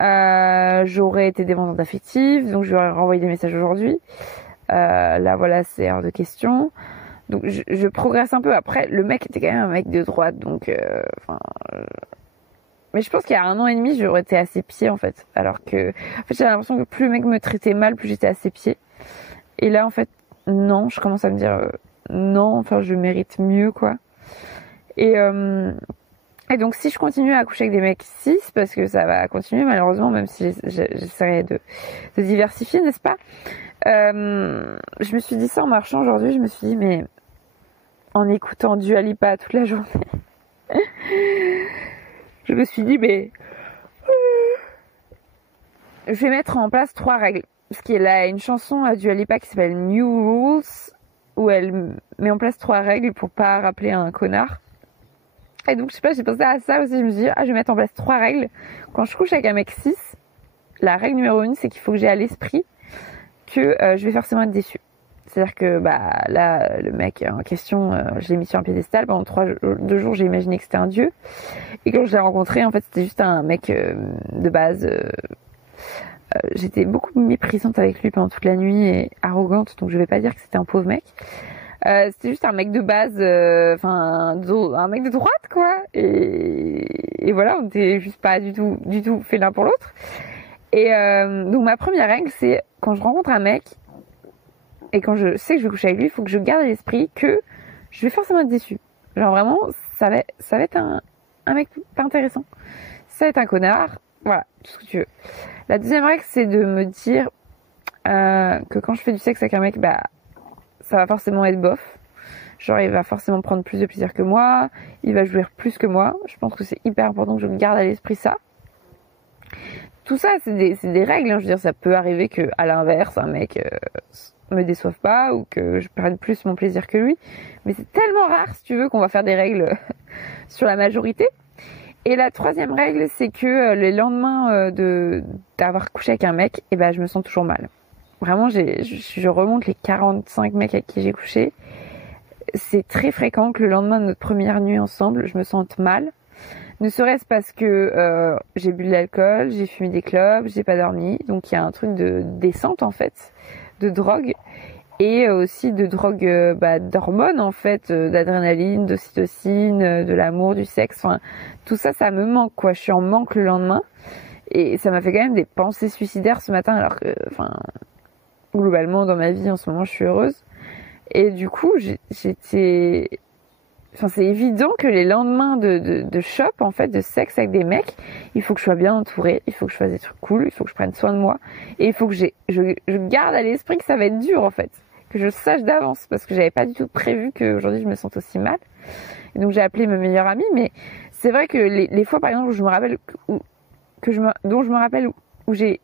J'aurais été dépendante affective, donc je lui aurais renvoyé des messages aujourd'hui. Là voilà, c'est hors de question. Donc je progresse un peu. Après le mec était quand même un mec de droite, donc mais je pense qu'il y a un an et demi j'aurais été à ses pieds en fait, alors que en fait j'ai l'impression que plus le mec me traitait mal, plus j'étais à ses pieds. Et là en fait non, je commence à me dire non, enfin je mérite mieux quoi. Et donc si je continue à coucher avec des mecs cis, parce que ça va continuer malheureusement, même si j'essaierai de diversifier, n'est-ce pas, je me suis dit ça en marchant aujourd'hui, je me suis dit mais en écoutant Dua Lipa toute la journée, je me suis dit mais je vais mettre en place 3 règles. Parce qu'il a une chanson à Dua Lipa qui s'appelle New Rules, où elle met en place 3 règles pour pas rappeler un connard. Et donc, je sais pas, j'ai pensé à ça aussi. Je me suis dit, je vais mettre en place 3 règles. Quand je couche avec un mec cis, la règle numéro 1, c'est qu'il faut que j'ai à l'esprit que je vais forcément être déçue. C'est-à-dire que, là, le mec en question, je l'ai mis sur un piédestal. Pendant 2 jours, j'ai imaginé que c'était un dieu. Et quand je l'ai rencontré, en fait, c'était juste un mec de base. J'étais beaucoup méprisante avec lui pendant toute la nuit et arrogante. Donc, je vais pas dire que c'était un pauvre mec. C'était juste un mec de base, un mec de droite quoi. Et voilà, on était juste pas du tout fait l'un pour l'autre. Et donc ma première règle, c'est quand je rencontre un mec et quand je sais que je vais coucher avec lui, il faut que je garde à l'esprit que je vais forcément être déçue. Genre vraiment, ça va être un mec pas intéressant. Ça va être un connard. Voilà, tout ce que tu veux. La deuxième règle, c'est de me dire que quand je fais du sexe avec un mec, ça va forcément être bof. Genre, il va forcément prendre plus de plaisir que moi. Il va jouir plus que moi. Je pense que c'est hyper important que je garde à l'esprit ça. tout ça, c'est des règles. Hein. Je veux dire, ça peut arriver que, à l'inverse, un mec me déçoive pas ou que je prenne plus mon plaisir que lui. Mais c'est tellement rare, si tu veux, qu'on va faire des règles sur la majorité. Et la troisième règle, c'est que le lendemain d'avoir couché avec un mec, eh ben, je me sens toujours mal. Vraiment, je remonte les 45 mecs avec qui j'ai couché. C'est très fréquent que le lendemain de notre première nuit ensemble, je me sente mal. Ne serait-ce parce que j'ai bu de l'alcool, j'ai fumé des clopes, j'ai pas dormi. Donc il y a un truc de descente en fait, de drogue. Et aussi de drogue d'hormones en fait, d'adrénaline, d'ocytocine, de l'amour, du sexe. Enfin, tout ça, ça me manque quoi. Je suis en manque le lendemain. Et ça m'a fait quand même des pensées suicidaires ce matin alors que, globalement dans ma vie en ce moment, je suis heureuse. Et du coup, c'est évident que les lendemains de shop, en fait, de sexe avec des mecs, il faut que je sois bien entourée, il faut que je fasse des trucs cool, il faut que je prenne soin de moi, et il faut que je garde à l'esprit que ça va être dur, en fait, que je sache d'avance, parce que j'avais pas du tout prévu qu'aujourd'hui je me sente aussi mal. Et donc j'ai appelé ma meilleure amie, mais c'est vrai que les fois, par exemple, où je me rappelle où j'ai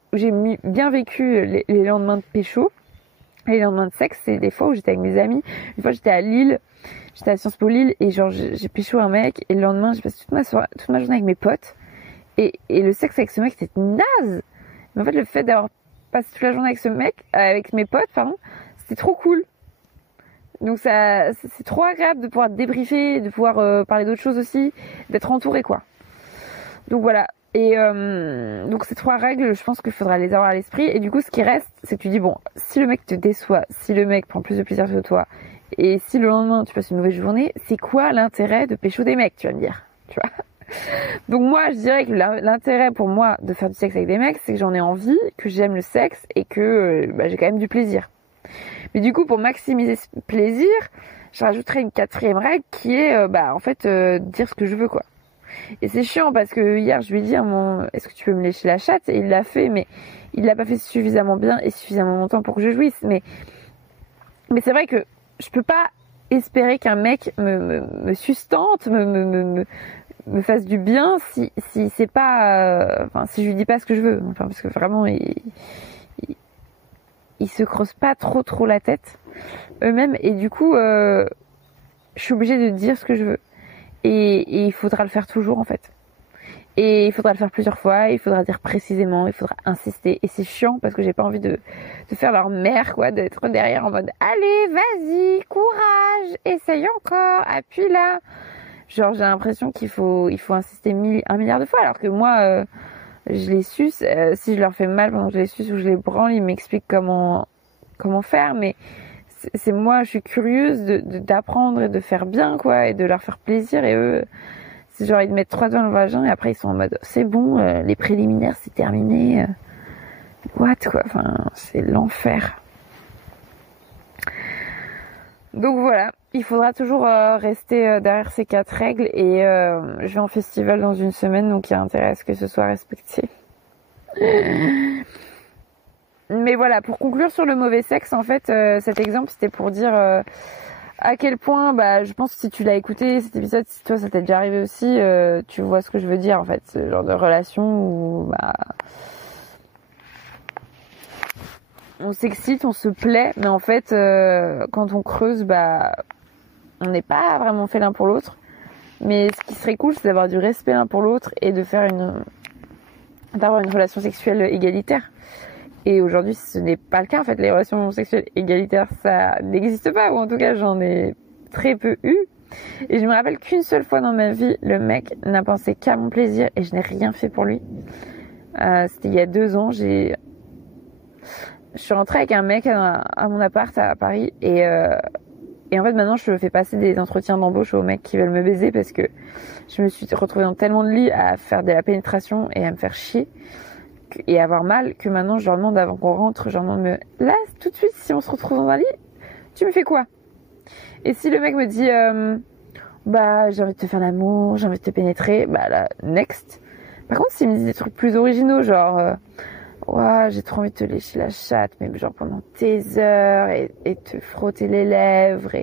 bien vécu les lendemains de pécho, les lendemains de sexe, c'est des fois où j'étais avec mes amis. Une fois, j'étais à Lille, j'étais à Sciences Po Lille, et genre, j'ai pécho un mec, et le lendemain, j'ai passé toute ma journée avec mes potes, et le sexe avec ce mec, c'était naze. Mais en fait, le fait d'avoir passé toute la journée avec mes potes, c'était trop cool. Donc c'est trop agréable de pouvoir débriefer, de pouvoir parler d'autres choses aussi, d'être entouré, quoi. Donc voilà. Et donc ces trois règles, je pense qu'il faudra les avoir à l'esprit. Et du coup, ce qui reste, c'est que tu dis, bon, si le mec te déçoit, si le mec prend plus de plaisir que toi, et si le lendemain tu passes une mauvaise journée, c'est quoi l'intérêt de pécho des mecs, tu vas me dire, tu vois. Donc moi, je dirais que l'intérêt pour moi de faire du sexe avec des mecs, c'est que j'en ai envie, que j'aime le sexe et que j'ai quand même du plaisir. Mais du coup, pour maximiser ce plaisir, je rajouterais une quatrième règle qui est, dire ce que je veux, quoi. Et c'est chiant parce que hier je lui ai dit est-ce que tu peux me lécher la chatte, et il l'a fait, mais il l'a pas fait suffisamment bien et suffisamment longtemps pour que je jouisse. Mais c'est vrai que je peux pas espérer qu'un mec me sustente, me fasse du bien si c'est pas si je lui dis pas ce que je veux. Parce que vraiment il se creuse pas trop la tête eux-mêmes, et du coup je suis obligée de dire ce que je veux. Et il faudra le faire toujours en fait. Et il faudra le faire plusieurs fois, il faudra dire précisément, il faudra insister. Et c'est chiant parce que j'ai pas envie de faire leur mère, quoi, d'être derrière en mode allez, vas-y, courage, essaye encore, appuie là. Genre j'ai l'impression qu'il faut insister un milliard de fois, alors que moi je les suce. Si je leur fais mal pendant que je les suce ou je les branle, ils m'expliquent comment faire, mais c'est moi, je suis curieuse d'apprendre et de faire bien, quoi, et de leur faire plaisir. Et eux, c'est genre ils te mettent 3 doigts dans le vagin et après ils sont en mode c'est bon, les préliminaires c'est terminé. What, quoi, c'est l'enfer. Donc voilà, il faudra toujours rester derrière ces 4 règles, et je vais en festival dans une semaine, donc il y a intérêt à ce que ce soit respecté. Mais voilà, pour conclure sur le mauvais sexe, en fait, cet exemple, c'était pour dire à quel point, je pense que si tu l'as écouté, cet épisode, si toi ça t'est déjà arrivé aussi, tu vois ce que je veux dire, en fait. Ce genre de relation où, on s'excite, on se plaît, mais en fait, quand on creuse, on n'est pas vraiment fait l'un pour l'autre. Mais ce qui serait cool, c'est d'avoir du respect l'un pour l'autre et de faire d'avoir une relation sexuelle égalitaire. Et aujourd'hui, ce n'est pas le cas, en fait. Les relations sexuelles égalitaires, ça n'existe pas, ou en tout cas, j'en ai très peu eu. Et je me rappelle qu'une seule fois dans ma vie, le mec n'a pensé qu'à mon plaisir et je n'ai rien fait pour lui. C'était il y a 2 ans. Je suis rentrée avec un mec à mon appart à Paris, et en fait, maintenant, je fais passer des entretiens d'embauche aux mecs qui veulent me baiser parce que je me suis retrouvée dans tellement de lits à faire de la pénétration et à me faire chier et avoir mal, que maintenant je leur demande, avant qu'on rentre, je leur demande, là tout de suite, si on se retrouve dans un lit, tu me fais quoi? Et si le mec me dit j'ai envie de te faire l'amour, j'ai envie de te pénétrer, là, next. Par contre, s'il me dit des trucs plus originaux, genre j'ai trop envie de te lécher la chatte, mais genre pendant des heures, et te frotter les lèvres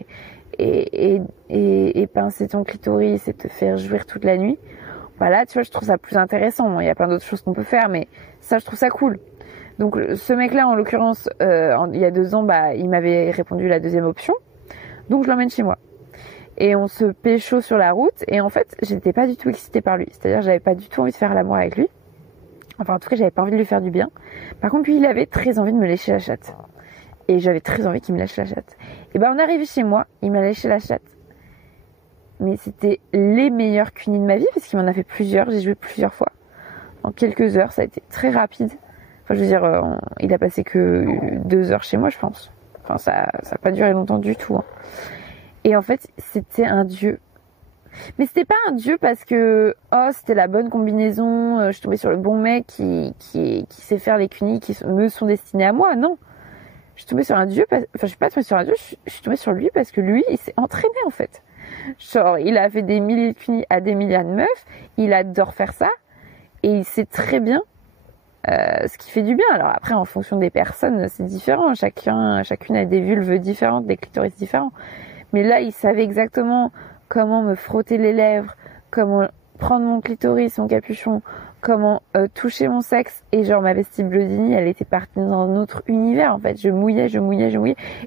et pincer ton clitoris et te faire jouir toute la nuit, bah là, tu vois, je trouve ça plus intéressant. Il y a plein d'autres choses qu'on peut faire, mais ça, je trouve ça cool. Donc, ce mec-là, en l'occurrence, il y a 2 ans, bah, il m'avait répondu la deuxième option. Donc, je l'emmène chez moi. Et on se pécho sur la route. Et en fait, j'étais pas du tout excitée par lui. C'est-à-dire, j'avais pas du tout envie de faire l'amour avec lui. Enfin, en tout cas, j'avais pas envie de lui faire du bien. Par contre, lui, il avait très envie de me lécher la chatte. Et j'avais très envie qu'il me lèche la chatte. Et ben, on est arrivé chez moi, il m'a léché la chatte. Mais c'était les meilleurs cunis de ma vie, parce qu'il m'en a fait plusieurs, j'ai joué plusieurs fois. En quelques heures, ça a été très rapide. Enfin, je veux dire, il a passé que 2 heures chez moi, je pense. Enfin, ça a pas duré longtemps du tout. Hein. Et en fait, c'était un dieu. Mais c'était pas un dieu parce que, oh, c'était la bonne combinaison, je suis tombée sur le bon mec qui sait faire les cunis qui me sont destinés à moi, non. Je suis tombée sur un dieu, enfin, je suis pas tombée sur un dieu, je suis tombée sur lui parce que lui, il s'est entraîné, en fait. Genre, il a fait des milliers de cunis à des milliers de meufs, il adore faire ça, et il sait très bien ce qui fait du bien. Alors après, en fonction des personnes, c'est différent. Chacune a des vulves différentes, des clitoris différents. Mais là, il savait exactement comment me frotter les lèvres, comment prendre mon clitoris, mon capuchon, comment toucher mon sexe. Et genre, ma vestibulodynie, elle était partie dans un autre univers, en fait. Je mouillais.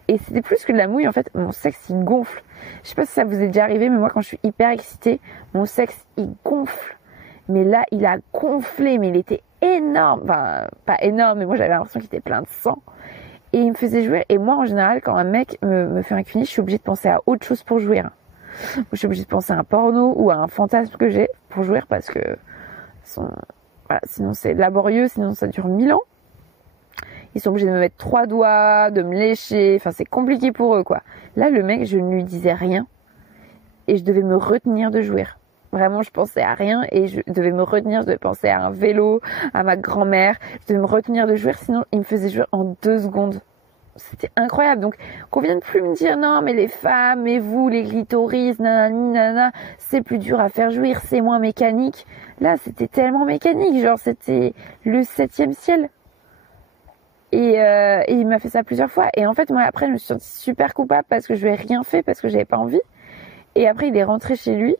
Et c'était plus que de la mouille, en fait. Mon sexe, il gonfle. Je sais pas si ça vous est déjà arrivé, mais moi, quand je suis hyper excitée, mon sexe, il gonfle. Mais là, il a gonflé, mais il était énorme. Enfin, pas énorme, mais moi, j'avais l'impression qu'il était plein de sang. Et il me faisait jouir. Et moi, en général, quand un mec me fait un cuni, je suis obligée de penser à autre chose pour jouir. Je suis obligée de penser à un porno ou à un fantasme que j'ai pour jouir parce que voilà, sinon c'est laborieux, sinon ça dure 1000 ans. Ils sont obligés de me mettre 3 doigts, de me lécher. Enfin, c'est compliqué pour eux, quoi. Là, le mec, je ne lui disais rien. Et je devais me retenir de jouir. Vraiment, je pensais à rien et je devais me retenir, je devais penser à un vélo, à ma grand-mère. Je devais me retenir de jouir, sinon il me faisait jouir en 2 secondes. C'était incroyable. Donc, qu'on vienne plus me dire non, mais les femmes, et vous, les clitoris, nanani, nanana, c'est plus dur à faire jouir, c'est moins mécanique. Là, c'était tellement mécanique, genre c'était le 7e ciel. Et il m'a fait ça plusieurs fois. Et en fait, moi, après, je me suis sentie super coupable parce que je lui ai rien fait, parce que j'avais pas envie. Et après, il est rentré chez lui.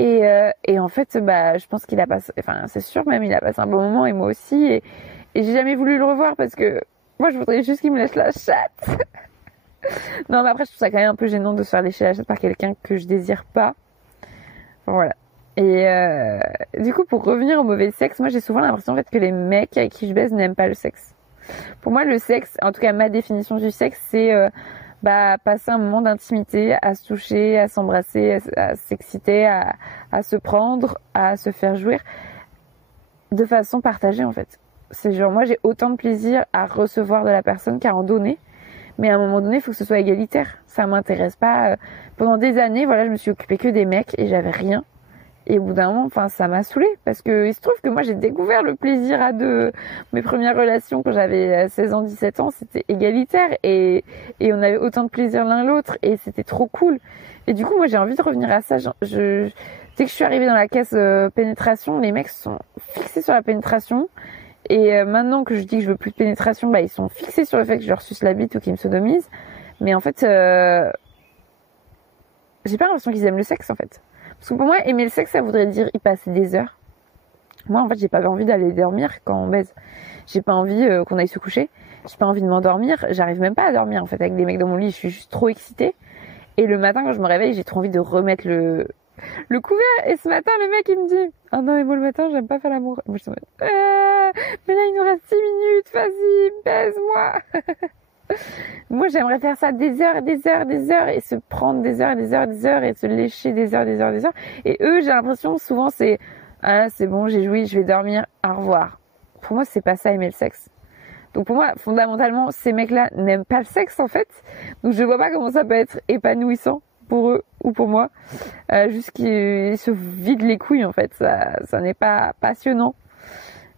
Et en fait, bah, je pense qu'il a passé, enfin, c'est sûr même, il a passé un bon moment et moi aussi. Et j'ai jamais voulu le revoir parce que moi, je voudrais juste qu'il me lèche la chatte. Non, mais après, je trouve ça quand même un peu gênant de se faire lécher la chatte par quelqu'un que je désire pas. Voilà. Et du coup, pour revenir au mauvais sexe, moi, j'ai souvent l'impression en fait que les mecs avec qui je baise n'aiment pas le sexe. Pour moi, le sexe, en tout cas ma définition du sexe, c'est passer un moment d'intimité, à se toucher, à s'embrasser, à s'exciter, à se prendre, à se faire jouir de façon partagée en fait. C'est genre moi j'ai autant de plaisir à recevoir de la personne qu'à en donner, mais à un moment donné il faut que ce soit égalitaire. Ça m'intéresse pas. Pendant des années, voilà, je me suis occupée que des mecs et j'avais rien. Et au bout d'un moment, enfin, ça m'a saoulée parce que il se trouve que moi j'ai découvert le plaisir à deux. Mes premières relations quand j'avais 16 ans, 17 ans, c'était égalitaire et on avait autant de plaisir l'un l'autre et c'était trop cool. Et du coup, moi j'ai envie de revenir à ça. Dès que je suis arrivée dans la caisse pénétration, les mecs sont fixés sur la pénétration. Et maintenant que je dis que je veux plus de pénétration, bah ils sont fixés sur le fait que je leur suce la bite ou qu'ils me sodomisent. Mais en fait, j'ai pas l'impression qu'ils aiment le sexe en fait. Parce que pour moi, aimer le sexe, ça voudrait dire y passer des heures. Moi, en fait, j'ai pas envie d'aller dormir quand on baise. J'ai pas envie qu'on aille se coucher. J'ai pas envie de m'endormir. J'arrive même pas à dormir, en fait, avec des mecs dans mon lit. Je suis juste trop excitée. Et le matin, quand je me réveille, j'ai trop envie de remettre le couvert. Et ce matin, le mec, il me dit « Oh non, mais moi, le matin, j'aime pas faire l'amour. » Moi, je suis en mode mais là, il nous reste 6 minutes. Vas-y, baise-moi. Moi, j'aimerais faire ça des heures et des heures et des heures et se prendre des heures et des heures et des heures et se lécher des heures et des heures et des heures. Et eux, j'ai l'impression, souvent, c'est ah, c'est bon, j'ai joui, je vais dormir, au revoir. Pour moi, c'est pas ça, aimer le sexe. Donc pour moi, fondamentalement, ces mecs-là n'aiment pas le sexe, en fait. Donc je vois pas comment ça peut être épanouissant pour eux ou pour moi. Juste qu'ils se vident les couilles, en fait. Ça n'est pas passionnant.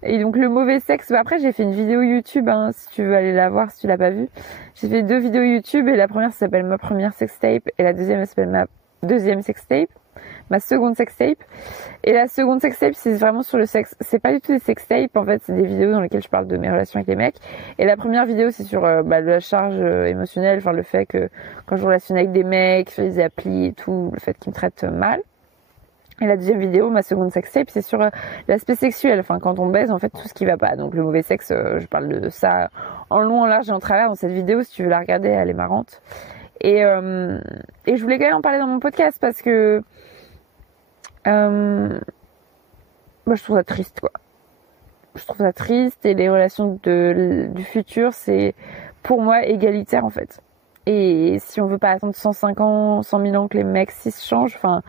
Et donc le mauvais sexe, après j'ai fait une vidéo YouTube, hein, si tu veux aller la voir, si tu l'as pas vue. J'ai fait 2 vidéos YouTube et la première s'appelle ma première sextape et la deuxième s'appelle ma deuxième sextape, ma seconde sextape. Et la seconde sextape c'est vraiment sur le sexe, c'est pas du tout des sextapes en fait, c'est des vidéos dans lesquelles je parle de mes relations avec les mecs. Et la première vidéo c'est sur la charge émotionnelle, enfin le fait que quand je relationnais avec des mecs, sur les applis et tout, le fait qu'ils me traitent mal. Et la deuxième vidéo, ma seconde sextape, c'est sur l'aspect sexuel. Enfin, quand on baise, en fait, tout ce qui va pas. Donc, le mauvais sexe, je parle de ça en long, en large et en travers dans cette vidéo. Si tu veux la regarder, elle est marrante. Et je voulais quand même en parler dans mon podcast parce que moi, je trouve ça triste, quoi. Je trouve ça triste et les relations du futur, c'est pour moi égalitaire, en fait. Et si on veut pas attendre 105 ans, 100 000 ans que les mecs cis changent, enfin,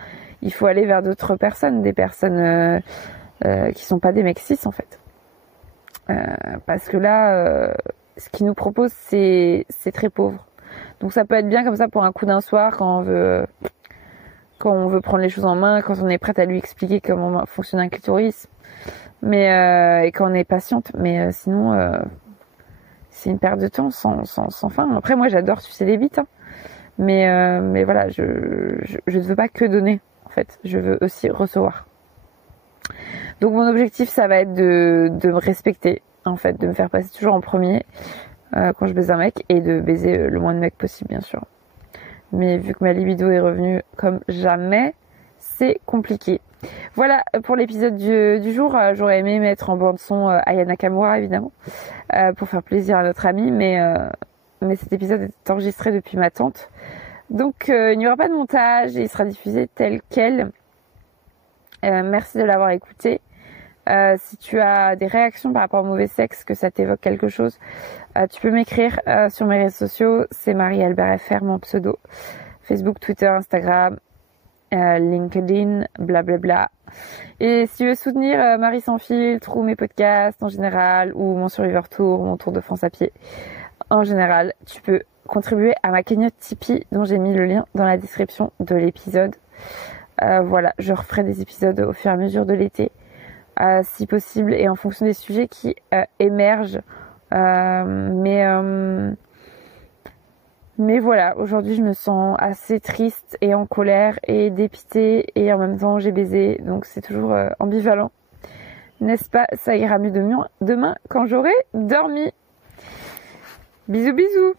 il faut aller vers d'autres personnes, des personnes qui sont pas des mecs cis, en fait. Parce que là, ce qu'ils nous proposent, c'est très pauvre. Donc ça peut être bien comme ça pour un coup d'un soir quand on veut prendre les choses en main, quand on est prête à lui expliquer comment fonctionne un clitoris, et quand on est patiente. Mais sinon, c'est une perte de temps sans fin. Après, moi, j'adore sucer des bites, hein. Mais voilà, je ne veux pas que donner, en fait. Je veux aussi recevoir. Donc mon objectif, ça va être de me respecter, en fait, de me faire passer toujours en premier quand je baise un mec et de baiser le moins de mecs possible, bien sûr. Mais vu que ma libido est revenue comme jamais, c'est compliqué. Voilà pour l'épisode du jour. J'aurais aimé mettre en bande son Aya Nakamura, évidemment, pour faire plaisir à notre amie, mais cet épisode est enregistré depuis ma tante. Donc il n'y aura pas de montage et il sera diffusé tel quel. Merci de l'avoir écouté. Si tu as des réactions par rapport au mauvais sexe, que ça t'évoque quelque chose, tu peux m'écrire sur mes réseaux sociaux. C'est Marie-Albert FR, mon pseudo. Facebook, Twitter, Instagram, LinkedIn, blablabla. Et si tu veux soutenir Marie sans filtre ou mes podcasts en général, ou mon Survivor Tour, mon Tour de France à pied en général, tu peux contribuer à ma cagnotte Tipeee dont j'ai mis le lien dans la description de l'épisode. Voilà, je referai des épisodes au fur et à mesure de l'été. Si possible et en fonction des sujets qui émergent. Mais voilà, aujourd'hui je me sens assez triste et en colère et dépitée et en même temps j'ai baisé, donc c'est toujours ambivalent. N'est-ce pas? Ça ira mieux demain quand j'aurai dormi. Bisous bisous.